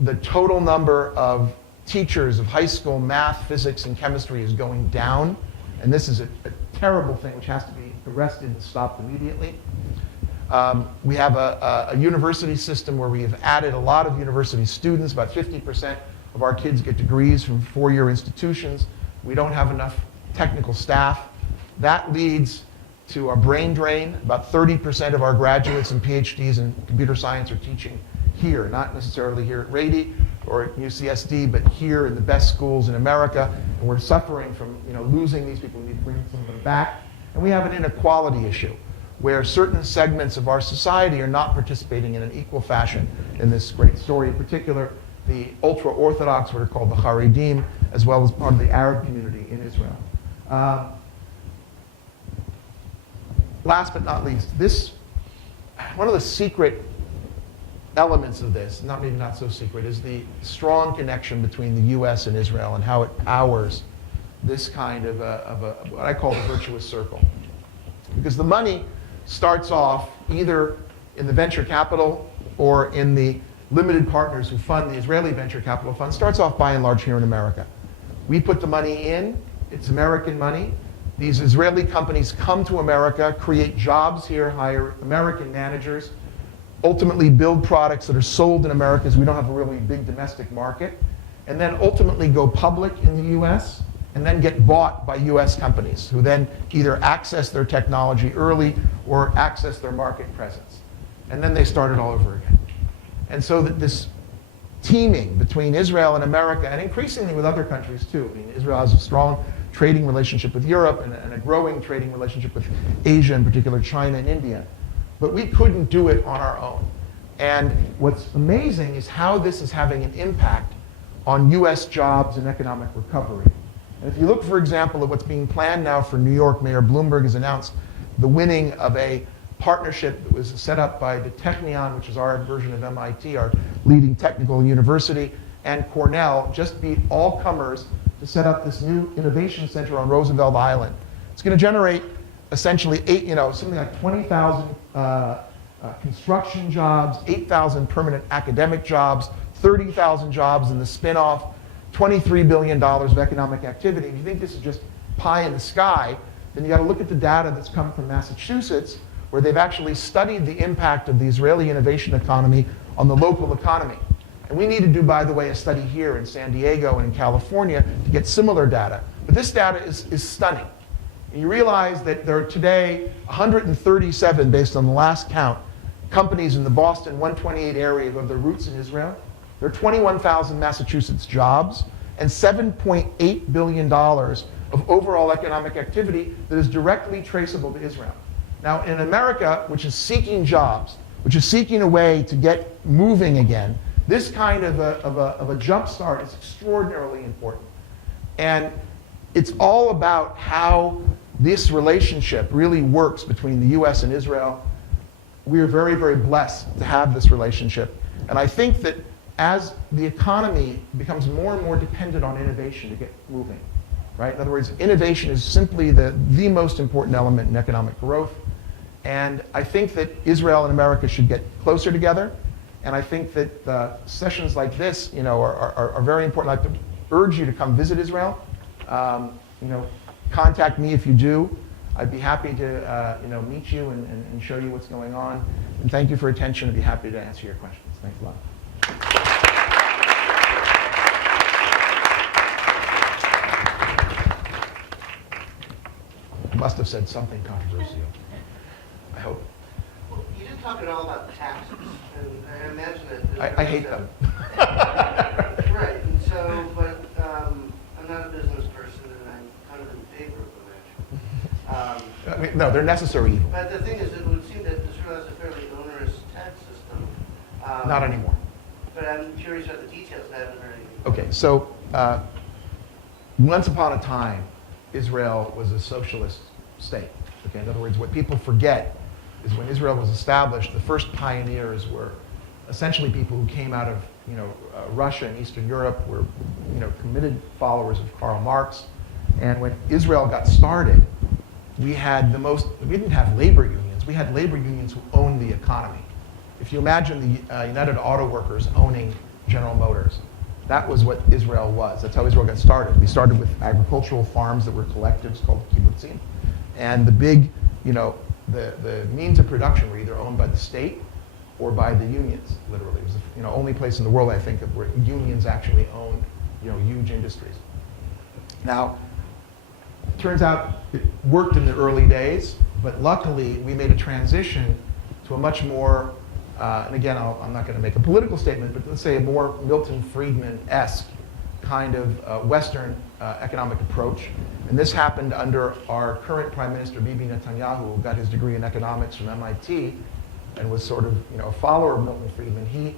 the total number of teachers of high school math, physics, and chemistry is going down, and this is a terrible thing which has to be arrested and stopped immediately. We have a university system where we have added a lot of university students. About 50% of our kids get degrees from 4-year institutions. We don't have enough technical staff. That leads to a brain drain. About 30% of our graduates and PhDs in computer science are teaching here, not necessarily here at Rady or at UCSD, but here in the best schools in America. And we're suffering from losing these people. We need to bring some of them back. And we have an inequality issue, where certain segments of our society are not participating in an equal fashion in this great story, in particular the ultra-Orthodox, what are called the Haredim, as well as part of the Arab community in Israel. Last but not least, one of the secret elements of this, maybe not so secret, is the strong connection between the US and Israel and how it powers this kind of what I call the virtuous circle. Because the money starts off either in the venture capital or in the limited partners who fund the Israeli venture capital fund, starts off by and large here in America. We put the money in, it's American money. These Israeli companies come to America, create jobs here, hire American managers, ultimately build products that are sold in America because we don't have a really big domestic market, and then ultimately go public in the US, and then get bought by US companies who then either access their technology early or access their market presence. And then they started all over again. And so that this teaming between Israel and America, and increasingly with other countries too. I mean, Israel has a strong trading relationship with Europe and a growing trading relationship with Asia, in particular China and India. But we couldn't do it on our own. And what's amazing is how this is having an impact on US jobs and economic recovery. And if you look, for example, at what's being planned now for New York, Mayor Bloomberg has announced the winning of a partnership that was set up by the Technion, which is our version of MIT, our leading technical university, and Cornell, just beat all comers to set up this new innovation center on Roosevelt Island. It's going to generate essentially something like 20,000 construction jobs, 8,000 permanent academic jobs, 30,000 jobs in the spin-off, $23 billion of economic activity. If you think this is just pie in the sky, then you got to look at the data that's come from Massachusetts, where they've actually studied the impact of the Israeli innovation economy on the local economy. And we need to do, by the way, a study here in San Diego and in California to get similar data. But this data is stunning. And you realize that there are today 137, based on the last count, companies in the Boston 128 area who have their roots in Israel. There are 21,000 Massachusetts jobs and $7.8 billion of overall economic activity that is directly traceable to Israel. Now, in America, which is seeking jobs, which is seeking a way to get moving again, this kind of a jump start is extraordinarily important. And it's all about how this relationship really works between the US and Israel. We are very, very blessed to have this relationship. And I think that as the economy becomes more and more dependent on innovation to get moving, right? In other words, innovation is simply the most important element in economic growth. And I think that Israel and America should get closer together. And I think that sessions like this, are very important. I'd like to urge you to come visit Israel. Contact me if you do. I'd be happy to, meet you and show you what's going on. And thank you for your attention. I'd be happy to answer your questions. Thanks a lot. I must have said something controversial. I hope. Well, you didn't talk at all about taxes, and I imagine that... I hate them. Right, and so, but I'm not a business person, and I'm kind of in favor of them, actually. No, they're necessary evil. But the thing is, it would seem that Israel has a fairly onerous tax system. Not anymore. But I'm curious about the details, and I haven't heard anything. Okay, so once upon a time, Israel was a socialist state. Okay, in other words, what people forget is when Israel was established, the first pioneers were essentially people who came out of Russia and Eastern Europe, were committed followers of Karl Marx. And when Israel got started, we didn't have labor unions. We had labor unions who owned the economy. If you imagine the United Auto Workers owning General Motors, that was what Israel was. That's how Israel got started. We started with agricultural farms that were collectives called kibbutzim. And the big, the means of production were either owned by the state or by the unions, literally. It was the only place in the world, I think, where unions actually owned huge industries. Now, it turns out it worked in the early days, but luckily we made a transition to a much more, and again, I'm not going to make a political statement, but let's say a more Milton Friedman-esque kind of Western economic approach. And this happened under our current Prime Minister, Bibi Netanyahu, who got his degree in economics from MIT and was sort of a follower of Milton Friedman. He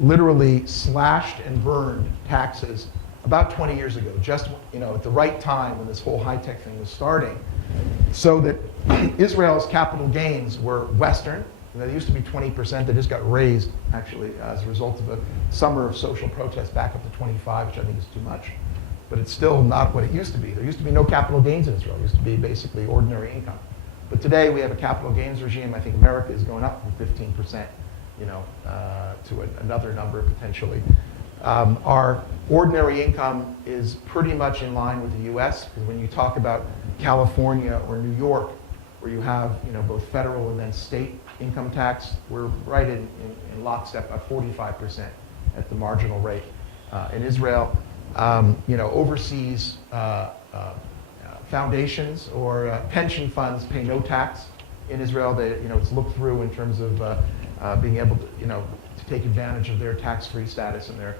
literally slashed and burned taxes about 20 years ago, just at the right time when this whole high-tech thing was starting, so that Israel's capital gains were Western. They used to be 20%. They just got raised, actually, as a result of a summer of social protest back up to 25, which I think is too much. But it's still not what it used to be. There used to be no capital gains in Israel. It used to be basically ordinary income. But today we have a capital gains regime. I think America is going up from 15%, to another number potentially. Our ordinary income is pretty much in line with the U.S. Because when you talk about California or New York, where you have both federal and then state income tax, we're right in lockstep at 45% at the marginal rate. In Israel, overseas foundations or pension funds pay no tax in Israel. It's looked through in terms of being able to, to take advantage of their tax-free status and their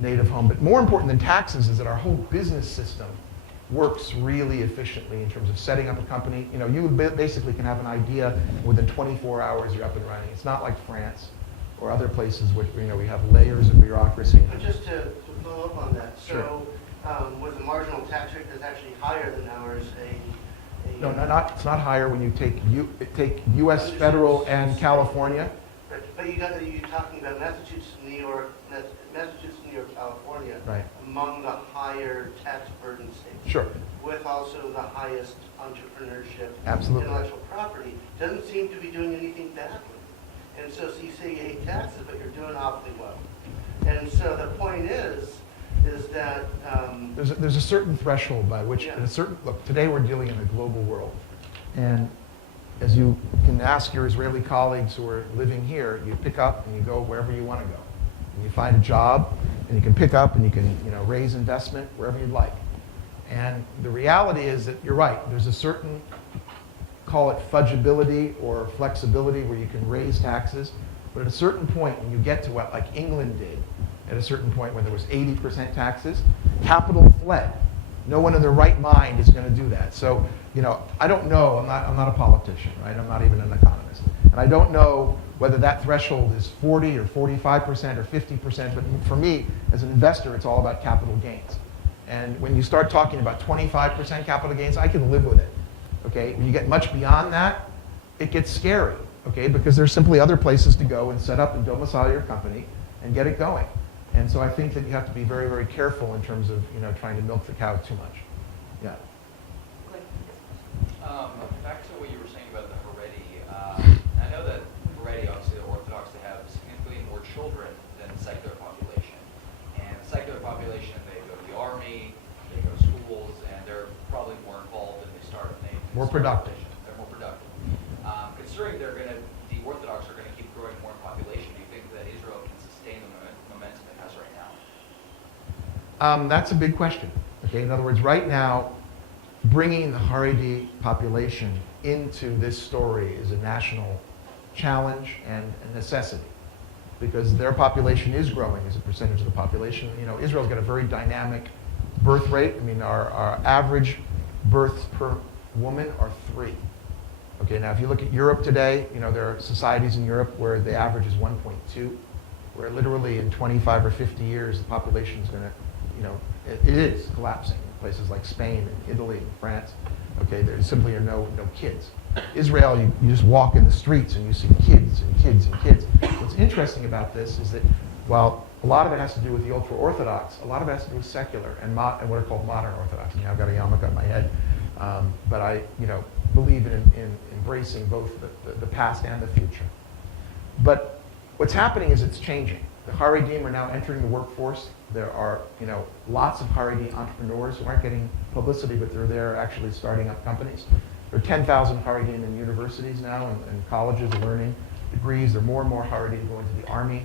native home. But more important than taxes is that our whole business system works really efficiently in terms of setting up a company. You basically can have an idea within 24 hours you're up and running. It's not like France or other places where we have layers of bureaucracy. But just to follow up on that, Sure. so with the marginal tax rate that's actually higher than ours, No, it's not higher when you take U.S. federal and California. Right, but you're talking about Massachusetts, New York, California, Right. among the higher tax burden states. Sure. With also the highest entrepreneurship, Absolutely. intellectual property, doesn't seem to be doing anything badly. And so you say you hate taxes, but you're doing awfully well. And so the point is that There's a certain threshold by which, Yeah. look, today we're dealing in a global world. And as you can ask your Israeli colleagues who are living here, you pick up and you go wherever you want to go. And you find a job, and you can pick up and you can raise investment wherever you'd like. And the reality is that you're right. There's a certain, call it fudgeability or flexibility, where you can raise taxes. But at a certain point, when you get to what like England did, at a certain point when there was 80% taxes, capital fled. No one in their right mind is going to do that. So, I don't know. I'm not a politician, right? I'm not even an economist. And I don't know whether that threshold is 40 or 45% or 50%. But for me, as an investor, it's all about capital gains. And when you start talking about 25% capital gains, I can live with it. Okay? When you get much beyond that, it gets scary. Okay? Because there's simply other places to go and set up and domicile your company and get it going. And so I think that you have to be very, very careful in terms of trying to milk the cow too much. Yeah. Back to what you were saying about the Rady. I know that Rady, obviously, the Orthodox, they have significantly more children than the secular population. And the secular population, they go to the army, they go to schools, and they're probably more involved and they start. More productive. They're more productive. Considering the Orthodox are going to keep growing more in population, do you think that Israel can sustain the momentum it has right now? That's a big question. Okay, in other words, right now, bringing the Haredi population into this story is a national challenge and a necessity, because their population is growing as a percentage of the population. Israel's got a very dynamic birth rate. I mean, our average births per woman are 3. Okay, now if you look at Europe today, there are societies in Europe where the average is 1.2, where literally in 25 or 50 years, the population is going to, it is collapsing. Places like Spain and Italy and France, okay, there simply are no kids. Israel, you just walk in the streets and you see kids and kids and kids. What's interesting about this is that while a lot of it has to do with the ultra-Orthodox, a lot of it has to do with secular and what are called modern Orthodox. I've got a yarmulke on my head, but I believe in embracing both the past and the future. But what's happening is it's changing. The Haredim are now entering the workforce. There are, lots of Haredi entrepreneurs who aren't getting publicity, but they're there actually starting up companies. There are 10,000 Haredim in universities now and colleges learning degrees. There are more and more Haredim going to the army.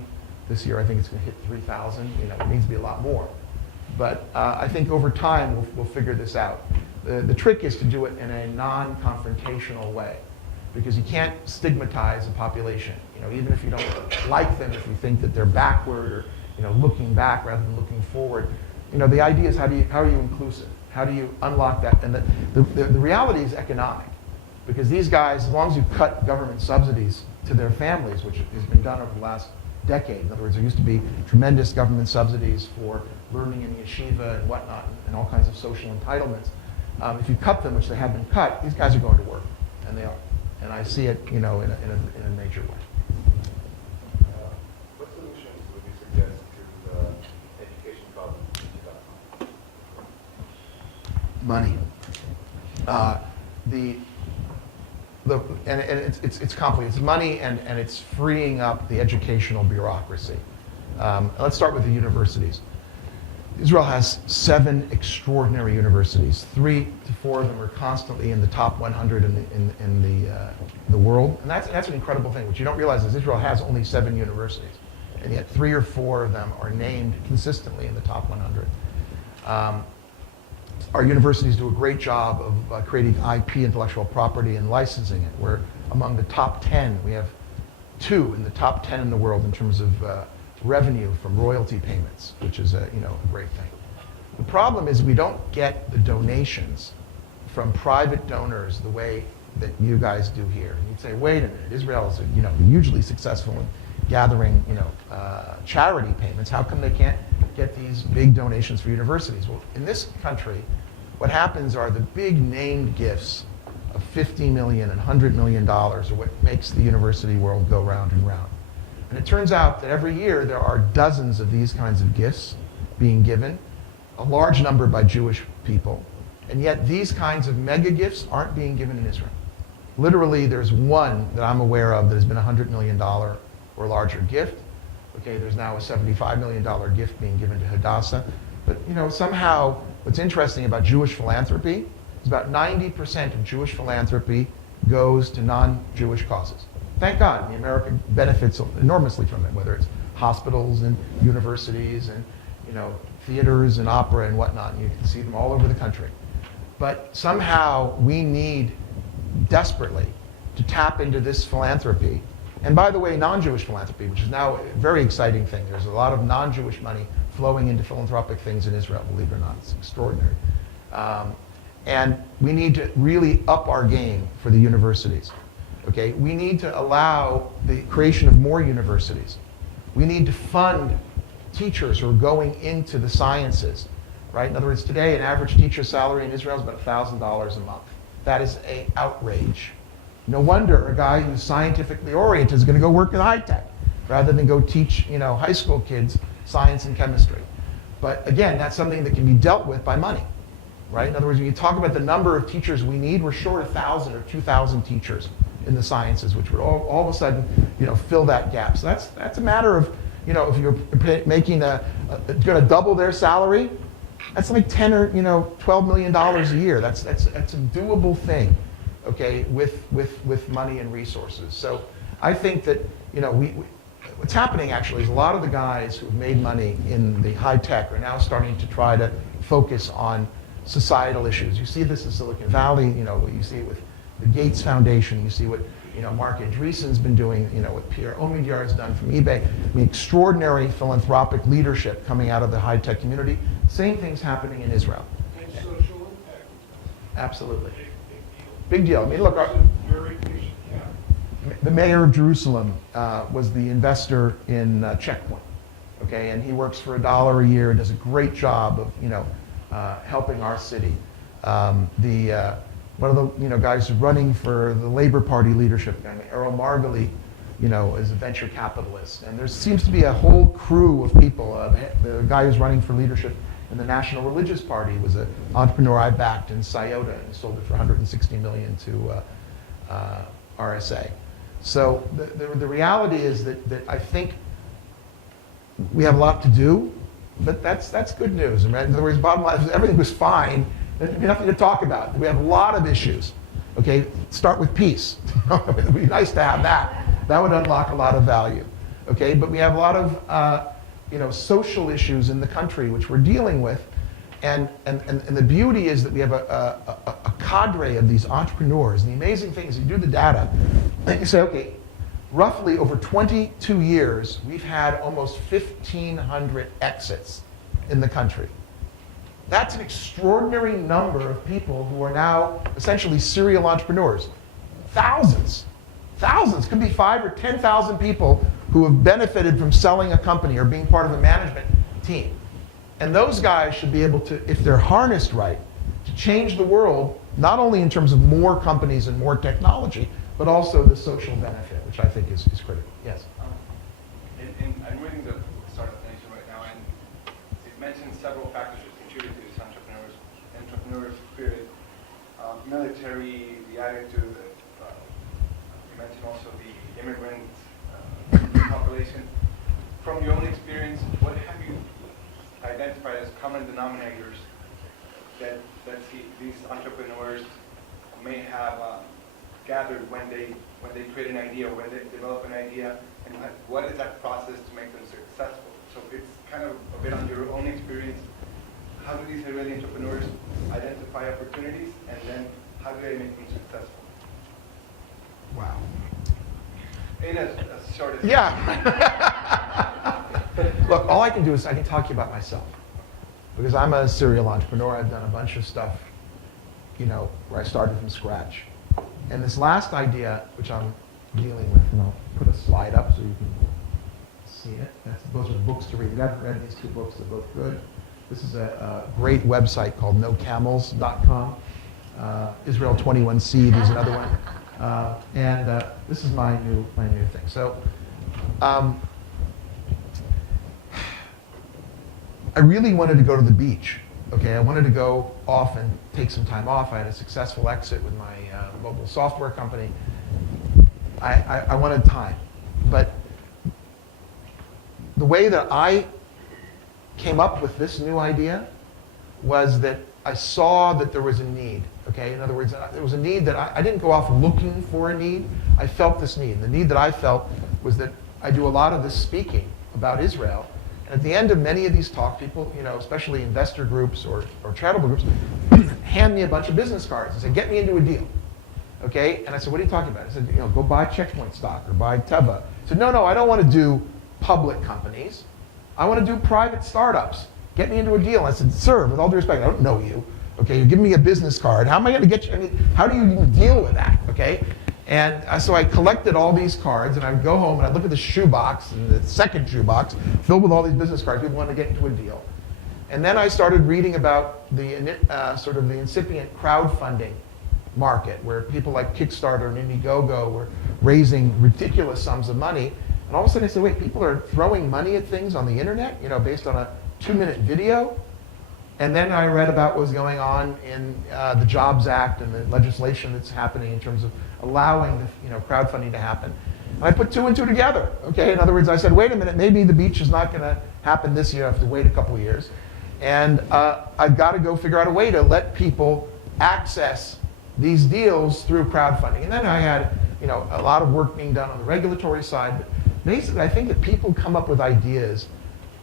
This year, I think it's going to hit 3,000. It needs to be a lot more. But I think over time, we'll figure this out. The trick is to do it in a non-confrontational way, because you can't stigmatize a population. Even if you don't like them, if you think that they're backward or looking back rather than looking forward. The idea is how are you inclusive? How do you unlock that? And the reality is economic, because these guys, as long as you cut government subsidies to their families, which has been done over the last decade. In other words, there used to be tremendous government subsidies for learning in yeshiva and whatnot, and all kinds of social entitlements. If you cut them, which they have been cut, these guys are going to work, and they are. And I see it, in a major way. What solutions would you suggest to the education problem? Money. And it's complicated. It's money, and it's freeing up the educational bureaucracy. Let's start with the universities. Israel has 7 extraordinary universities. 3 to 4 of them are constantly in the top 100 in the world, and that's an incredible thing. What you don't realize is Israel has only 7 universities, and yet 3 or 4 of them are named consistently in the top 100. Our universities do a great job of creating IP, intellectual property, and licensing it. We're among the top 10. We have 2 in the top 10 in the world in terms of revenue from royalty payments, which is a great thing. The problem is we don't get the donations from private donors the way that you guys do here. And you'd say, wait a minute, Israel is hugely successful in gathering charity payments. How come they can't get these big donations for universities? Well, in this country, what happens are the big named gifts of $50 million and $100 million are what makes the university world go round and round. And it turns out that every year there are dozens of these kinds of gifts being given, a large number by Jewish people, and yet these kinds of mega gifts aren't being given in Israel. Literally, there's one that I'm aware of that has been a $100 million or larger gift. Okay, there's now a $75 million gift being given to Hadassah. But somehow, what's interesting about Jewish philanthropy is about 90% of Jewish philanthropy goes to non-Jewish causes. Thank God, the America benefits enormously from it, whether it's hospitals and universities and theaters and opera and whatnot. And you can see them all over the country. But somehow we need desperately to tap into this philanthropy. And by the way, non-Jewish philanthropy, which is now a very exciting thing. There's a lot of non-Jewish money flowing into philanthropic things in Israel, believe it or not. It's extraordinary. And we need to really up our game for the universities. Okay, we need to allow the creation of more universities. We need to fund teachers who are going into the sciences, right? In other words, today an average teacher salary in Israel is about $1,000 a month. That is an outrage. No wonder a guy who's scientifically oriented is going to go work in high tech rather than go teach, high school kids science and chemistry. But again, that's something that can be dealt with by money, right? In other words, when you talk about the number of teachers we need, we're short 1,000 or 2,000 teachers in the sciences, which would all of a sudden, fill that gap. So that's a matter of, if you're making going to double their salary, that's like $10 or $12 million a year. That's a doable thing, okay, with money and resources. So I think that what's happening actually is a lot of the guys who've made money in the high tech are now starting to try to focus on societal issues. You see this in Silicon Valley. You see it with the Gates Foundation. You see what Mark Andreessen's been doing. What Pierre Omidyar has done from eBay. I mean, extraordinary philanthropic leadership coming out of the high tech community. Same thing's happening in Israel. And social impact. Absolutely. Big deal. Big deal. I mean, look, Very efficient, yeah. the mayor of Jerusalem was the investor in Checkpoint, okay, and he works for $1 a year and does a great job of helping our city. One of the guys who's running for the Labor Party leadership, Errol Margoley, is a venture capitalist, and there seems to be a whole crew of people. The guy who's running for leadership in the National Religious Party was an entrepreneur I backed in Scioto and sold it for $160 million to RSA. So the reality is that I think we have a lot to do, but that's good news. In other words, bottom line is everything was fine. There's nothing to talk about. We have a lot of issues. Okay, start with peace. It would be nice to have that. That would unlock a lot of value. Okay, but we have a lot of social issues in the country which we're dealing with, and the beauty is that we have a cadre of these entrepreneurs. And the amazing thing is, you do the data, and you say, okay, roughly over 22 years, we've had almost 1,500 exits in the country. That's an extraordinary number of people who are now essentially serial entrepreneurs. Thousands, could be 5,000 or 10,000 people who have benefited from selling a company or being part of a management team. And those guys should be able to, if they're harnessed right, to change the world, not only in terms of more companies and more technology, but also the social benefit, which I think is critical. Yes? I'm reading the start of the nation right now, and it mentions several factors that contribute to this entrepreneur spirit. Military, the attitude, you mentioned also the immigrant population. From your own experience, what have you identified as common denominators that these entrepreneurs may have gathered when they create an idea, when they develop an idea, and what is that process to make them successful? So it's kind of a bit on your own experience. How do these Israeli entrepreneurs identify opportunities, and then how do they make them successful? Wow. In as short as. Yeah. Look, all I can do is I can talk to you about myself. Because I'm a serial entrepreneur. I've done a bunch of stuff, where I started from scratch. And this last idea, which I'm dealing with, and I'll put a slide up so you can see it. Those are books to read. If you haven't read these two books, they're both good. This is a great website called nocamels.com. Israel 21C, there's another one. And this is my new thing. So I really wanted to go to the beach. Okay, I wanted to go off and take some time off. I had a successful exit with my mobile software company. I wanted time. But the way that I came up with this new idea was that I saw that there was a need. Okay, in other words, there was a need that I didn't go off looking for a need. I felt this need. The need that I felt was that I do a lot of this speaking about Israel. And at the end of many of these talks, people, especially investor groups or charitable groups, hand me a bunch of business cards and say, get me into a deal. Okay? And I said, what are you talking about? I said, go buy Checkpoint stock or buy Teva. I said, no, I don't want to do public companies. I want to do private startups. Get me into a deal. I said, sir, with all due respect, I don't know you. Okay, you're giving me a business card. How am I going to get you? I mean, how do you even deal with that? Okay? And so I collected all these cards, and I would go home and I'd look at the shoebox, and the second shoebox, filled with all these business cards. People wanted to get into a deal. And then I started reading about the sort of the incipient crowdfunding market, where people like Kickstarter and Indiegogo were raising ridiculous sums of money. And all of a sudden I said, wait, people are throwing money at things on the internet, based on a 2-minute video? And then I read about what was going on in the Jobs Act and the legislation that's happening in terms of allowing crowdfunding to happen. And I put 2 and 2 together. Okay, in other words, I said, wait a minute, maybe the beach is not going to happen this year. I have to wait a couple of years. And I've got to go figure out a way to let people access these deals through crowdfunding. And then I had a lot of work being done on the regulatory side. But basically, I think that people come up with ideas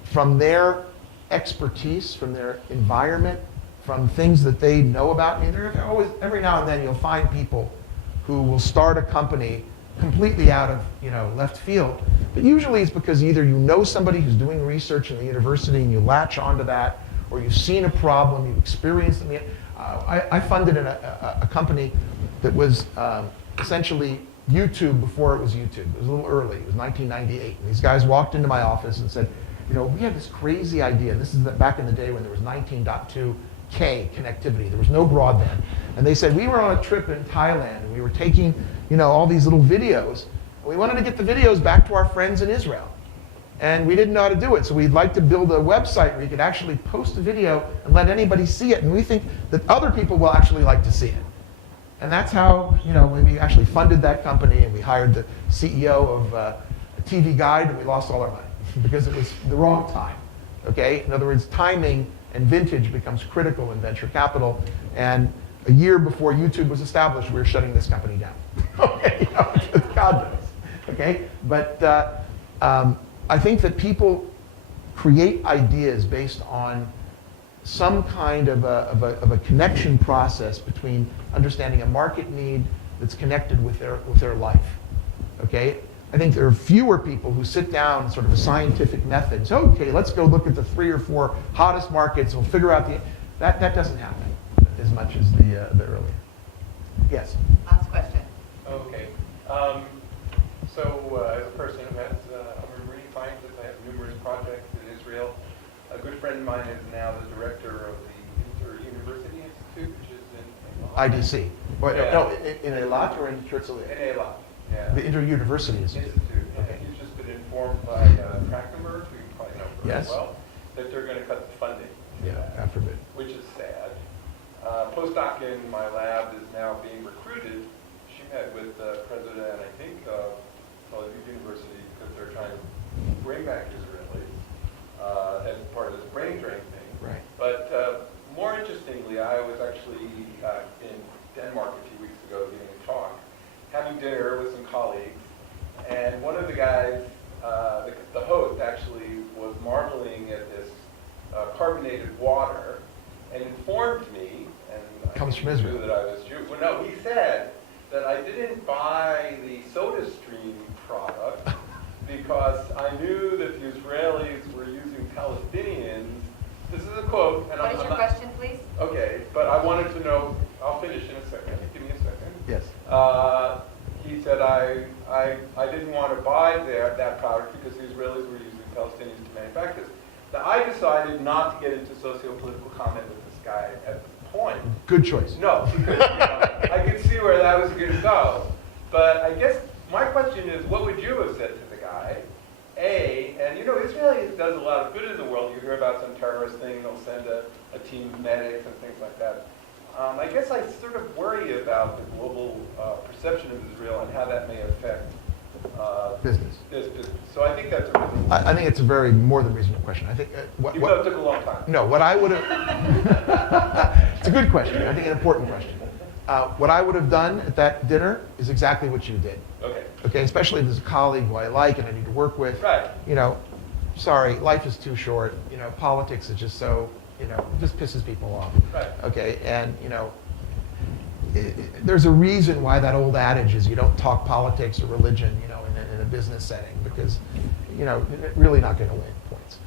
from their expertise, from their environment, from things that they know about. I mean, every now and then you'll find people who will start a company completely out of left field. But usually it's because either you know somebody who's doing research in the university and you latch onto that, or you've seen a problem, you've experienced it. I funded a company that was essentially YouTube before it was YouTube. It was a little early. It was 1998. And these guys walked into my office and said, we have this crazy idea. This is back in the day when there was 19.2K connectivity. There was no broadband. And they said, we were on a trip in Thailand, and we were taking, all these little videos. And we wanted to get the videos back to our friends in Israel. And we didn't know how to do it. So we'd like to build a website where you could actually post a video and let anybody see it. And we think that other people will actually like to see it. And that's how, we actually funded that company, and we hired the CEO of a TV Guide, and we lost all our money because it was the wrong time. Okay? In other words, timing and vintage becomes critical in venture capital. And a year before YouTube was established, we were shutting this company down. Okay? God knows. Okay? But I think that people create ideas based on some kind of a connection process between understanding a market need that's connected with their life. Okay? I think there are fewer people who sit down sort of a scientific method and say, okay, let's go look at the 3 or 4 hottest markets, we'll figure out that doesn't happen as much as the earlier. Yes? Last question. Okay. So as a person who has, I'm a marine scientist, I have numerous projects in Israel. A good friend of mine is now the director of the Inter-University Institute, which is in IDC. Well, Yeah. no, in Eilat or in Herzliya? In Eilat. Yeah. The Inter-University Institute. Okay. He's just been informed by Trachtenberg, who you probably know very Yes. well, that they're going to cut the funding. to Yeah, that, God forbid. which is sad. Postdoc in my lab is now being recruited. She met with the president, I think, of Tel Aviv University, because they're trying to bring back Israelis as part of this brain drain thing. Right. But more interestingly, I was actually in Denmark a few weeks ago giving a talk, having dinner with some colleagues, and one of the guys, the host actually was marveling at this carbonated water and informed me, and Comes I from Israel. knew that I was Jewish. Well, no, he said that I didn't buy the SodaStream product because I knew that the Israelis were using Palestinians. This is a quote. And What is your question, please? Okay, but I wanted to know, I'll finish in a second. Give me a second. Yes. He said, I didn't want to buy that product because the Israelis were using Palestinians to manufacture this. Now, I decided not to get into socio-political comment with this guy at this point. Good choice. No, because I could see where that was going to go. But I guess my question is, what would you have said to the guy? And Israel does a lot of good in the world. You hear about some terrorist thing, they'll send a team of medics and things like that. I guess I sort of worry about the global perception of Israel and how that may affect Business. this business. So I think that's a reasonable. I think it's a very more than reasonable question. I think Even though it took a long time. No, what I would have. It's a good question. I think an important question. What I would have done at that dinner is exactly what you did. Okay. Okay, especially if there's a colleague who I like and I need to work with. Right. Sorry, life is too short. Politics is just so, it just pisses people off. Right. Okay, and there's a reason why that old adage is you don't talk politics or religion, in a business setting, because, you're really not going to win points.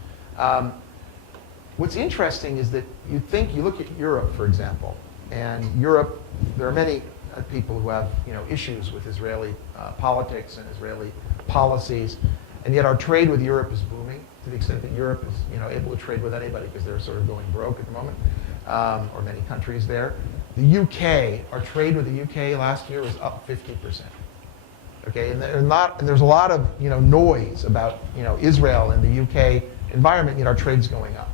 What's interesting is that you look at Europe, for example, and Europe, there are many people who have, issues with Israeli politics and Israeli policies, and yet our trade with Europe is booming to the extent that Europe is, able to trade with anybody because they're sort of going broke at the moment, or many countries there. The UK, our trade with the UK last year was up 50%. Okay, and there's a lot of noise about Israel and the UK environment. Our trade's going up,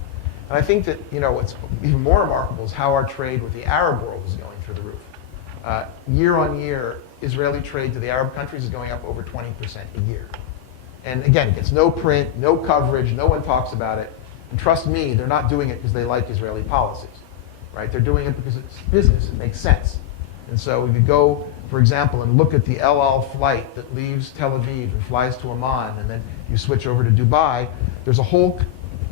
and I think that what's even more remarkable is how our trade with the Arab world is going through the roof. Year on year, Israeli trade to the Arab countries is going up over 20% a year. And again, it gets no print, no coverage, no one talks about it. And trust me, they're not doing it because they like Israeli policies, right? They're doing it because it's business, it makes sense. And so if you go, for example, and look at the El Al flight that leaves Tel Aviv and flies to Amman, and then you switch over to Dubai, there's a whole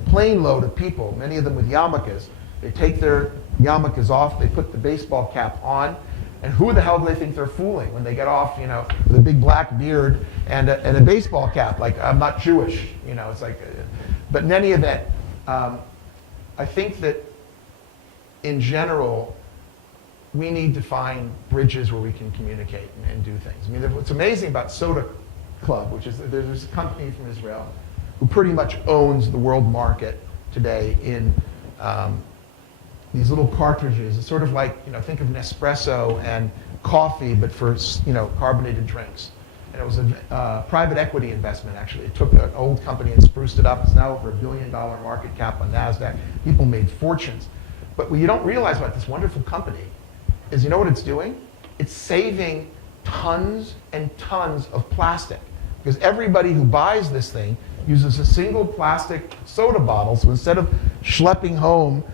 plane load of people, many of them with yarmulkes. They take their yarmulkes off, they put the baseball cap on, and who the hell do they think they're fooling when they get off, with a big black beard and a baseball cap? Like, I'm not Jewish, it's like, but in any event, I think that in general, we need to find bridges where we can communicate and do things. I mean, what's amazing about Soda Club, which is there's this company from Israel who pretty much owns the world market today in these little cartridges. It's sort of like, think of Nespresso and coffee, but for, carbonated drinks. And it was a private equity investment, actually. It took an old company and spruced it up. It's now over $1 billion market cap on NASDAQ. People made fortunes. But what you don't realize about this wonderful company is, what it's doing? It's saving tons and tons of plastic. Because everybody who buys this thing uses a single plastic soda bottle. So instead of schlepping home,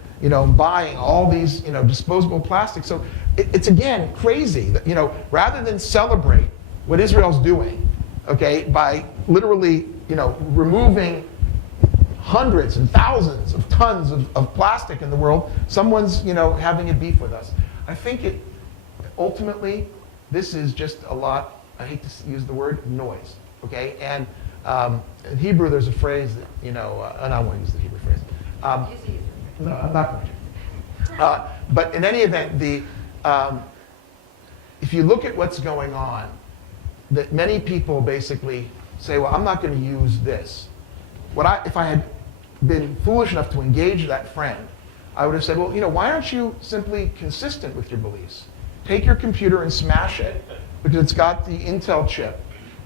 buying all these, disposable plastic. So it's again crazy that, rather than celebrate what Israel's doing, okay, by literally, removing hundreds and thousands of tons of plastic in the world, someone's, having a beef with us. I think ultimately, this is just a lot, I hate to use the word, noise, okay? And in Hebrew, there's a phrase that, and I don't want to use the Hebrew phrase. No, I'm not going to. But in any event, if you look at what's going on, that many people basically say, well, I'm not going to use this. If I had been foolish enough to engage that friend, I would have said, well, why aren't you simply consistent with your beliefs? Take your computer and smash it because it's got the Intel chip.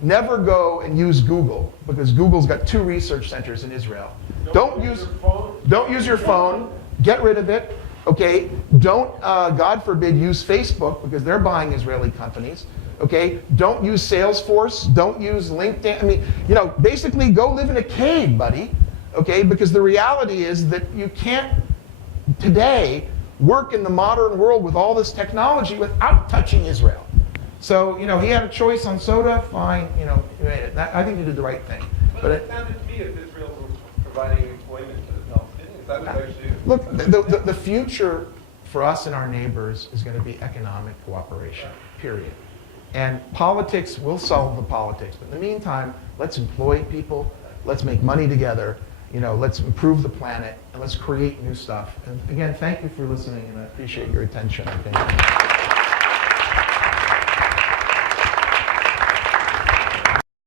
Never go and use Google because Google's got 2 research centers in Israel. Don't use your phone. Get rid of it. Okay. Don't, God forbid, use Facebook because they're buying Israeli companies. Okay. Don't use Salesforce. Don't use LinkedIn. I mean, basically go live in a cave, buddy. Okay. Because the reality is that you can't today work in the modern world with all this technology without touching Israel. So, he had a choice on soda, fine, he made it. I think he did the right thing. But it sounded to me as Israel was providing employment to the Palestinians. That was actually... Look, the future for us and our neighbors is going to be economic cooperation, period. And politics will solve the politics. But in the meantime, let's employ people, let's make money together, let's improve the planet, and let's create new stuff. And again, thank you for listening, and I appreciate your attention, I think.